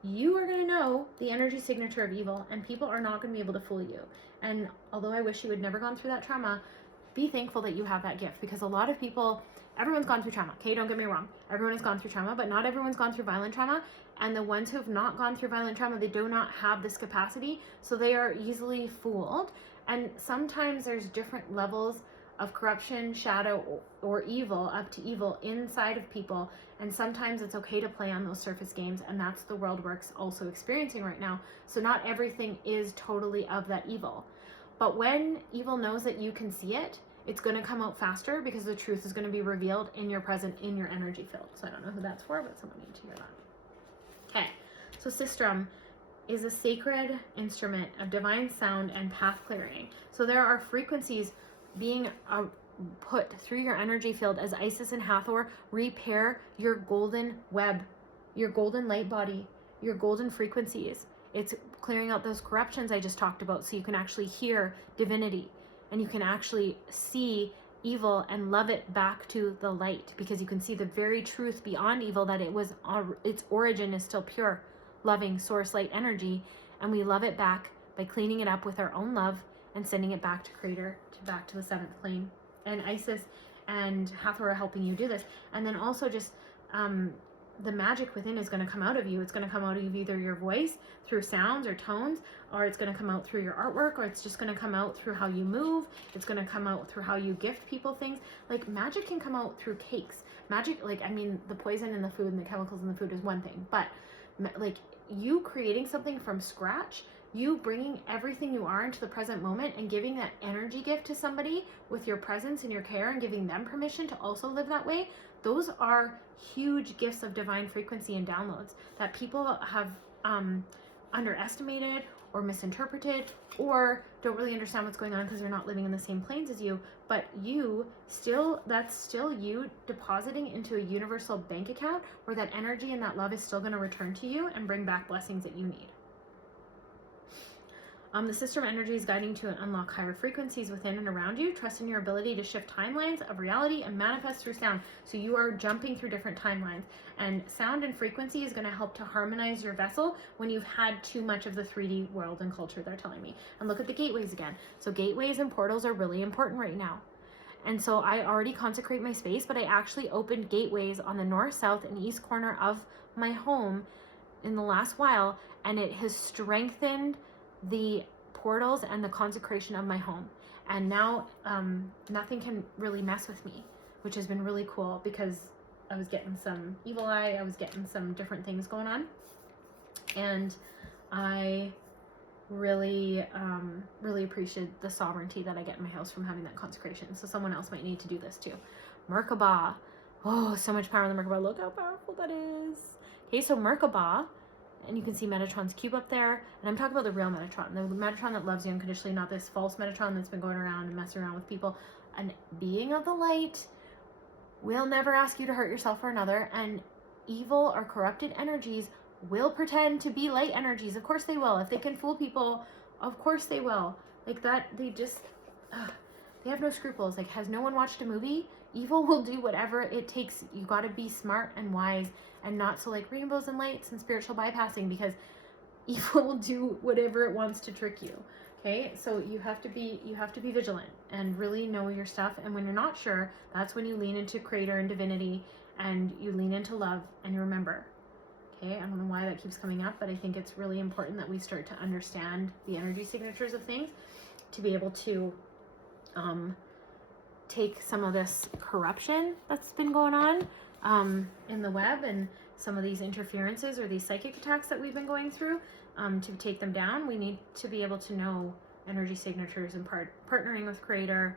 you are going to know the energy signature of evil, and people are not going to be able to fool you. And although I wish you had never gone through that trauma, be thankful that you have that gift, because a lot of people, everyone's gone through trauma. Okay, don't get me wrong. Everyone has gone through trauma, but not everyone's gone through violent trauma. And the ones who have not gone through violent trauma, they do not have this capacity. So they are easily fooled. And sometimes there's different levels of corruption, shadow, or evil, up to evil, inside of people. And sometimes it's okay to play on those surface games. And that's the world we're also experiencing right now. So not everything is totally of that evil. But when evil knows that you can see it, it's going to come out faster, because the truth is going to be revealed in your present, in your energy field. So I don't know who that's for, but someone needs to hear that. Okay, so sistrum is a sacred instrument of divine sound and path clearing. So there are frequencies being put through your energy field as Isis and Hathor repair your golden web, your golden light body, your golden frequencies. It's clearing out those corruptions I just talked about, so you can actually hear divinity, and you can actually see evil and love it back to the light, because you can see the very truth beyond evil, that its origin is still pure, loving source light energy, and we love it back by cleaning it up with our own love and sending it back to Creator, back to the 7th plane. And Isis and Hathor are helping you do this. And then also just the magic within is going to come out of you. It's going to come out of either your voice through sounds or tones, or it's going to come out through your artwork, or it's just going to come out through how you move. It's going to come out through how you gift people things. Like magic can come out through cakes. Magic, like, I mean, the poison in the food and the chemicals in the food is one thing, but like you creating something from scratch, you bringing everything you are into the present moment and giving that energy gift to somebody with your presence and your care, and giving them permission to also live that way, those are huge gifts of divine frequency and downloads that people have underestimated or misinterpreted, or don't really understand what's going on because they're not living in the same planes as you. But that's still you depositing into a universal bank account where that energy and that love is still going to return to you and bring back blessings that you need. The system energy is guiding to unlock higher frequencies within and around you. Trust in your ability to shift timelines of reality and manifest through sound. So you are jumping through different timelines, and sound and frequency is going to help to harmonize your vessel when you've had too much of the 3D world and culture, they're telling me. And look at the gateways again. So gateways and portals are really important right now. And so I already consecrate my space, but I actually opened gateways on the north, south, and east corner of my home in the last while, and it has strengthened the portals and the consecration of my home. And now nothing can really mess with me, which has been really cool, because I was getting some evil eye, I was getting some different things going on, and I really appreciate the sovereignty that I get in my house from having that consecration. So someone else might need to do this too. MERKABA. Oh, so much power in the MERKABA. Look how powerful that is. Okay, so MERKABA, and you can see Metatron's cube up there. And I'm talking about the real Metatron, the Metatron that loves you unconditionally, not this false Metatron that's been going around and messing around with people. An being of the light will never ask you to hurt yourself or another. And evil or corrupted energies will pretend to be light energies. Of course they will. If they can fool people, of course they will. Like that, they just, they have no scruples. Like, has no one watched a movie? Evil will do whatever it takes. You got to be smart and wise, and not so like rainbows and lights and spiritual bypassing, because evil will do whatever it wants to trick you. Okay, so you have to be vigilant and really know your stuff. And when you're not sure, that's when you lean into Creator and divinity, and you lean into love, and you remember. Okay, I don't know why that keeps coming up, but I think it's really important that we start to understand the energy signatures of things to be able to take some of this corruption that's been going on in the web, and some of these interferences or these psychic attacks that we've been going through, to take them down. We need to be able to know energy signatures and partnering with Creator,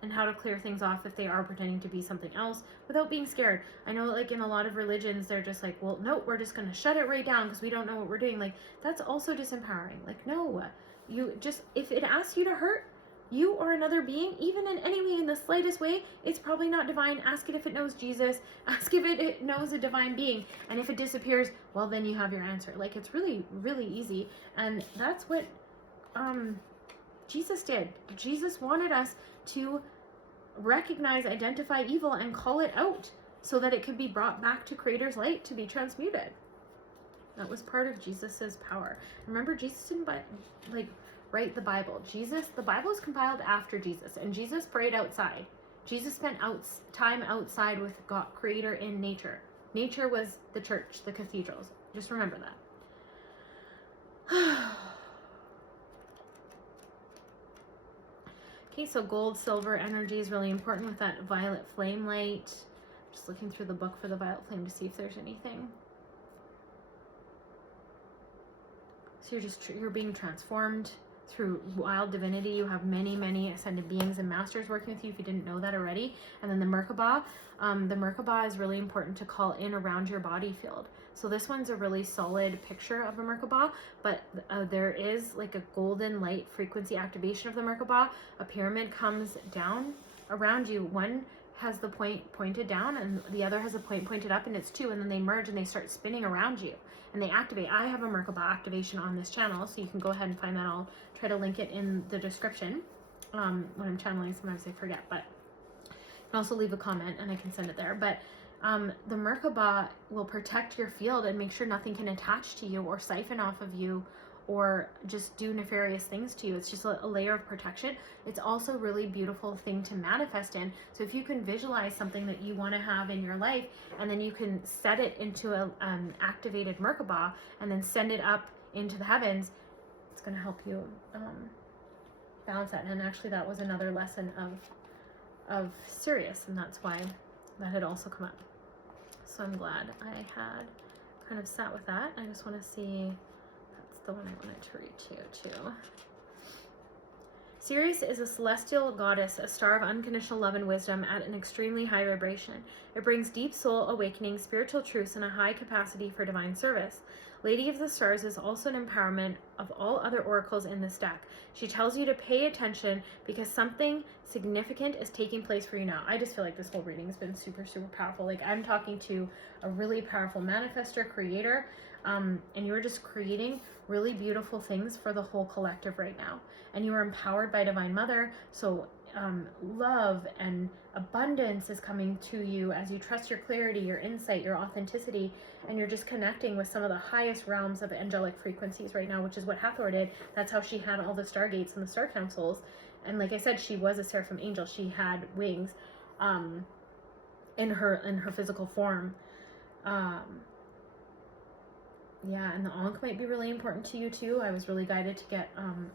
and how to clear things off if they are pretending to be something else without being scared. I know, like, in a lot of religions, they're just like, well, no, we're just going to shut it right down because we don't know what we're doing. Like, that's also disempowering. Like, no, you just, if it asks you to hurt you or another being, even in any way, in the slightest way, it's probably not divine. Ask it if it knows Jesus. Ask if it knows a divine being. And if it disappears, well, then you have your answer. Like, it's really, really easy. And that's what Jesus did. Jesus wanted us to recognize, identify evil, and call it out so that it could be brought back to Creator's light to be transmuted. That was part of Jesus's power. Remember, Jesus didn't write the Bible. The Bible is compiled after Jesus, and Jesus prayed outside. Jesus spent time outside with God, Creator, in nature. Nature was the church, the cathedrals. Just remember that. Okay, so gold, silver energy is really important with that violet flame light. Just looking through the book for the violet flame to see if there's anything. So you're being transformed through wild divinity. You have many, many ascended beings and masters working with you if you didn't know that already. And then the MERKABA is really important to call in around your body field. So this one's a really solid picture of a MERKABA, but there is like a golden light frequency activation of the MERKABA. A pyramid comes down around you. One has the point pointed down and the other has a point pointed up, and it's two, and then they merge and they start spinning around you and they activate. I have a MERKABA activation on this channel, so you can go ahead and find that. I'll try to link it in the description. When I'm channeling, sometimes I forget, but you can also leave a comment and I can send it there. But the MERKABA will protect your field and make sure nothing can attach to you or siphon off of you or just do nefarious things to you. It's just a layer of protection. It's also a really beautiful thing to manifest in. So if you can visualize something that you want to have in your life, and then you can set it into an activated MERKABA and then send it up into the heavens, it's going to help you balance that. And actually that was another lesson of Sirius, and that's why that had also come up. So I'm glad I had kind of sat with that. I just want to see, that's the one I wanted to read to you too. Sirius is a celestial goddess, a star of unconditional love and wisdom at an extremely high vibration. It brings deep soul awakening, spiritual truths, and a high capacity for divine service. Lady of the Stars is also an empowerment of all other oracles in this deck. She tells you to pay attention because something significant is taking place for you now. I just feel like this whole reading has been super, super powerful. Like I'm talking to a really powerful manifestor, creator, and you're just creating really beautiful things for the whole collective right now. And you are empowered by Divine Mother, so love and abundance is coming to you as you trust your clarity, your insight, your authenticity, and you're just connecting with some of the highest realms of angelic frequencies right now, which is what Hathor did. That's how she had all the stargates and the star councils. And like I said, she was a seraphim angel. She had wings in her physical form. Yeah, and the Ankh might be really important to you too. I was really guided to get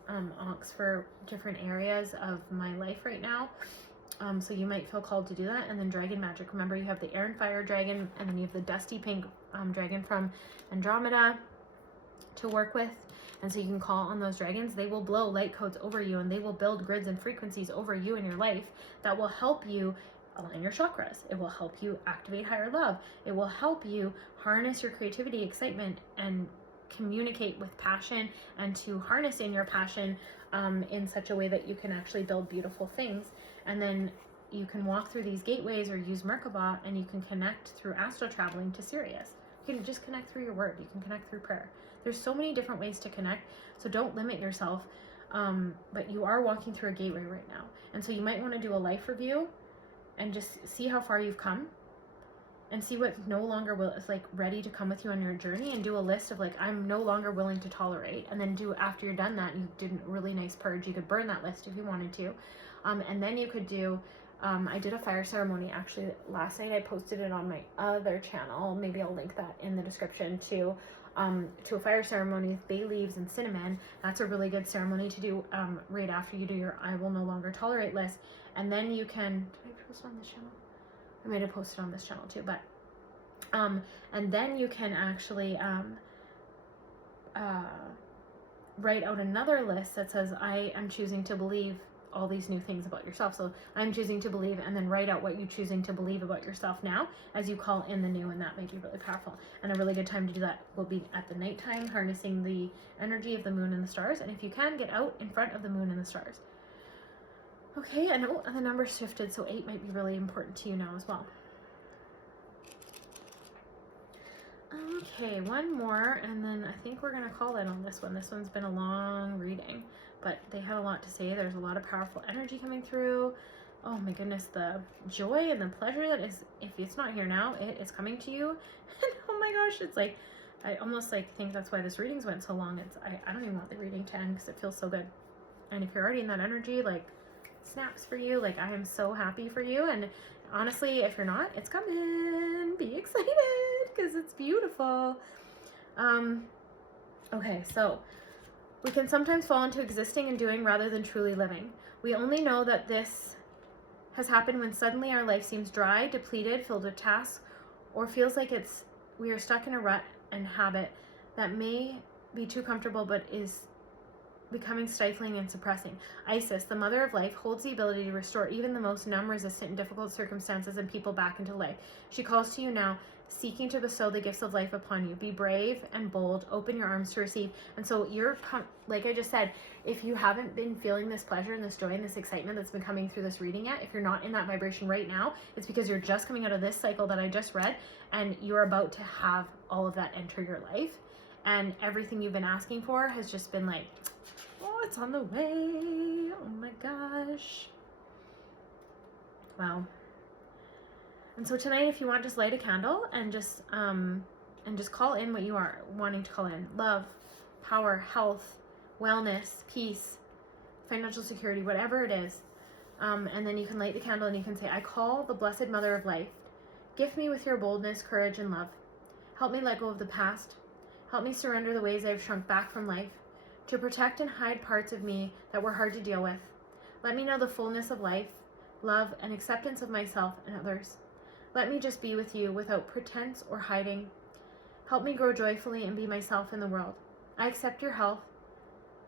Ankhs for different areas of my life right now. So you might feel called to do that. And then dragon magic. Remember, you have the air and fire dragon, and then you have the dusty pink dragon from Andromeda to work with. And so you can call on those dragons. They will blow light codes over you, and they will build grids and frequencies over you in your life that will help you align your chakras. It will help you activate higher love. It will help you harness your creativity, excitement, and communicate with passion, and to harness in your passion in such a way that you can actually build beautiful things. And then you can walk through these gateways or use MERKABA, and you can connect through astral traveling to Sirius. You can just connect through your word. You can connect through prayer. There's so many different ways to connect, so don't limit yourself. But you are walking through a gateway right now. And so you might want to do a life review and just see how far you've come and see what no longer is like ready to come with you on your journey, and do a list of like, I'm no longer willing to tolerate. And then after you're done that, you did a really nice purge, you could burn that list if you wanted to. And then you could do, I did a fire ceremony actually last night. I posted it on my other channel. Maybe I'll link that in the description to a fire ceremony with bay leaves and cinnamon. That's a really good ceremony to do right after you do your I will no longer tolerate list. And then you can, did I post on this channel? I might have posted on this channel too, but and then you can actually write out another list that says, I am choosing to believe all these new things about yourself. So I'm choosing to believe, and then write out what you're choosing to believe about yourself now as you call in the new, and that may be really powerful. And a really good time to do that will be at the nighttime, harnessing the energy of the moon and the stars. And if you can, get out in front of the moon and the stars. Okay, I know the numbers shifted, so 8 might be really important to you now as well. Okay, one more, and then I think we're going to call it on this one. This one's been a long reading, but they had a lot to say. There's a lot of powerful energy coming through. Oh my goodness, the joy and the pleasure that is, if it's not here now, it is coming to you. And oh my gosh, it's like, I almost like think that's why this readings went so long. I don't even want the reading to end because it feels so good. And if you're already in that energy, like, snaps for you. Like, I am so happy for you. And honestly, if you're not, it's coming. Be excited because it's beautiful. Okay, so we can sometimes fall into existing and doing rather than truly living. We only know that this has happened when suddenly our life seems dry, depleted, filled with tasks, or feels like we are stuck in a rut and habit that may be too comfortable but is becoming stifling and suppressing. Isis, the mother of life, holds the ability to restore even the most numb, resistant, and difficult circumstances and people back into life. She calls to you now, seeking to bestow the gifts of life upon you. Be brave and bold. Open your arms to receive. And so like I just said, if you haven't been feeling this pleasure and this joy and this excitement that's been coming through this reading yet, if you're not in that vibration right now, it's because you're just coming out of this cycle that I just read, and you're about to have all of that enter your life. And everything you've been asking for has just been like, oh, it's on the way. Oh my gosh. Wow. And so tonight, if you want, just light a candle and just call in what you are wanting to call in. Love, power, health, wellness, peace, financial security, whatever it is. And then you can light the candle and you can say, I call the Blessed Mother of Life. Gift me with your boldness, courage, and love. Help me let go of the past. Help me surrender the ways I've shrunk back from life, to protect and hide parts of me that were hard to deal with. Let me know the fullness of life, love, and acceptance of myself and others. Let me just be with you without pretense or hiding. Help me grow joyfully and be myself in the world. I accept your help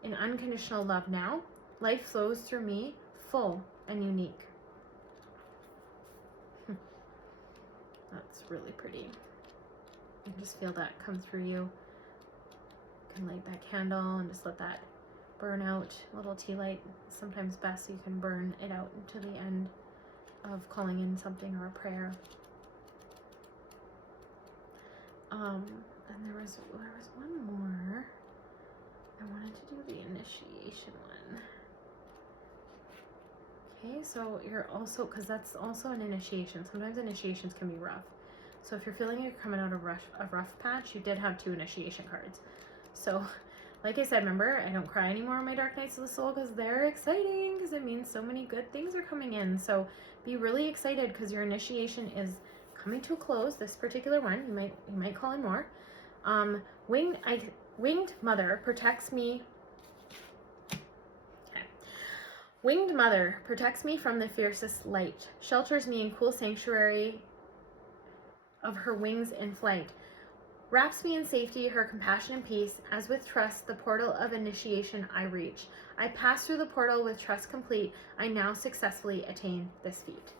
in unconditional love now. Life flows through me, full and unique. That's really pretty. You can just feel that come through you. You can light that candle and just let that burn out. A little tea light, sometimes best you can burn it out to the end of calling in something or a prayer. And there was one more. I wanted to do the initiation one. Okay, so you're also, because that's also an initiation. Sometimes initiations can be rough. So if you're feeling you're coming out of a rough patch, you did have 2 initiation cards. So, like I said, remember, I don't cry anymore on my Dark Nights of the Soul because they're exciting, because it means so many good things are coming in. So be really excited because your initiation is coming to a close. This particular one, you might call in more. Winged Mother protects me. Okay. Winged Mother protects me from the fiercest light, shelters me in cool sanctuary of her wings in flight, wraps me in safety, her compassion and peace, as with trust the portal of initiation I reach. I pass through the portal with trust complete. I now successfully attain this feat.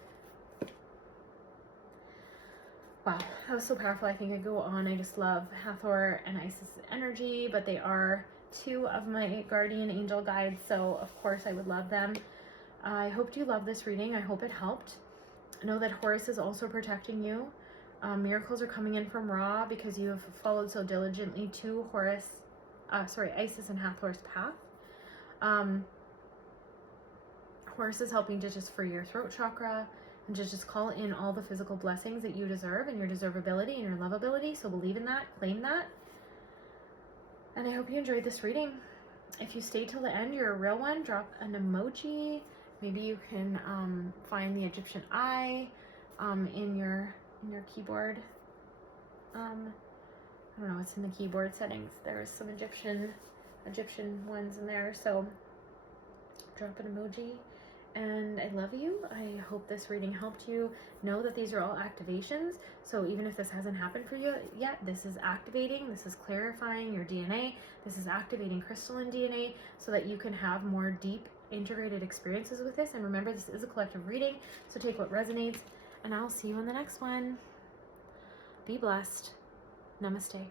Wow, that was so powerful. I think I go on. I just love Hathor and Isis energy, but they are 2 of my guardian angel guides, so of course I would love them. I hope you love this reading. I hope it helped. Know that Horus is also protecting you. Miracles are coming in from Ra because you have followed so diligently to Isis and Hathor's path. Horus is helping to just free your throat chakra and to just call in all the physical blessings that you deserve and your deservability and your lovability. So believe in that, claim that. And I hope you enjoyed this reading. If you stay till the end, you're a real one. Drop an emoji. Maybe you can find the Egyptian eye in your keyboard. I don't know, it's in the keyboard settings. There's some Egyptian ones in there, so drop an emoji. And I love you. I hope this reading helped you. Know that these are all activations, so even if this hasn't happened for you yet, this is activating, this is clarifying your DNA, this is activating crystalline DNA so that you can have more deep integrated experiences with this. And remember, this is a collective reading, so take what resonates. And I'll see you in the next one. Be blessed. Namaste.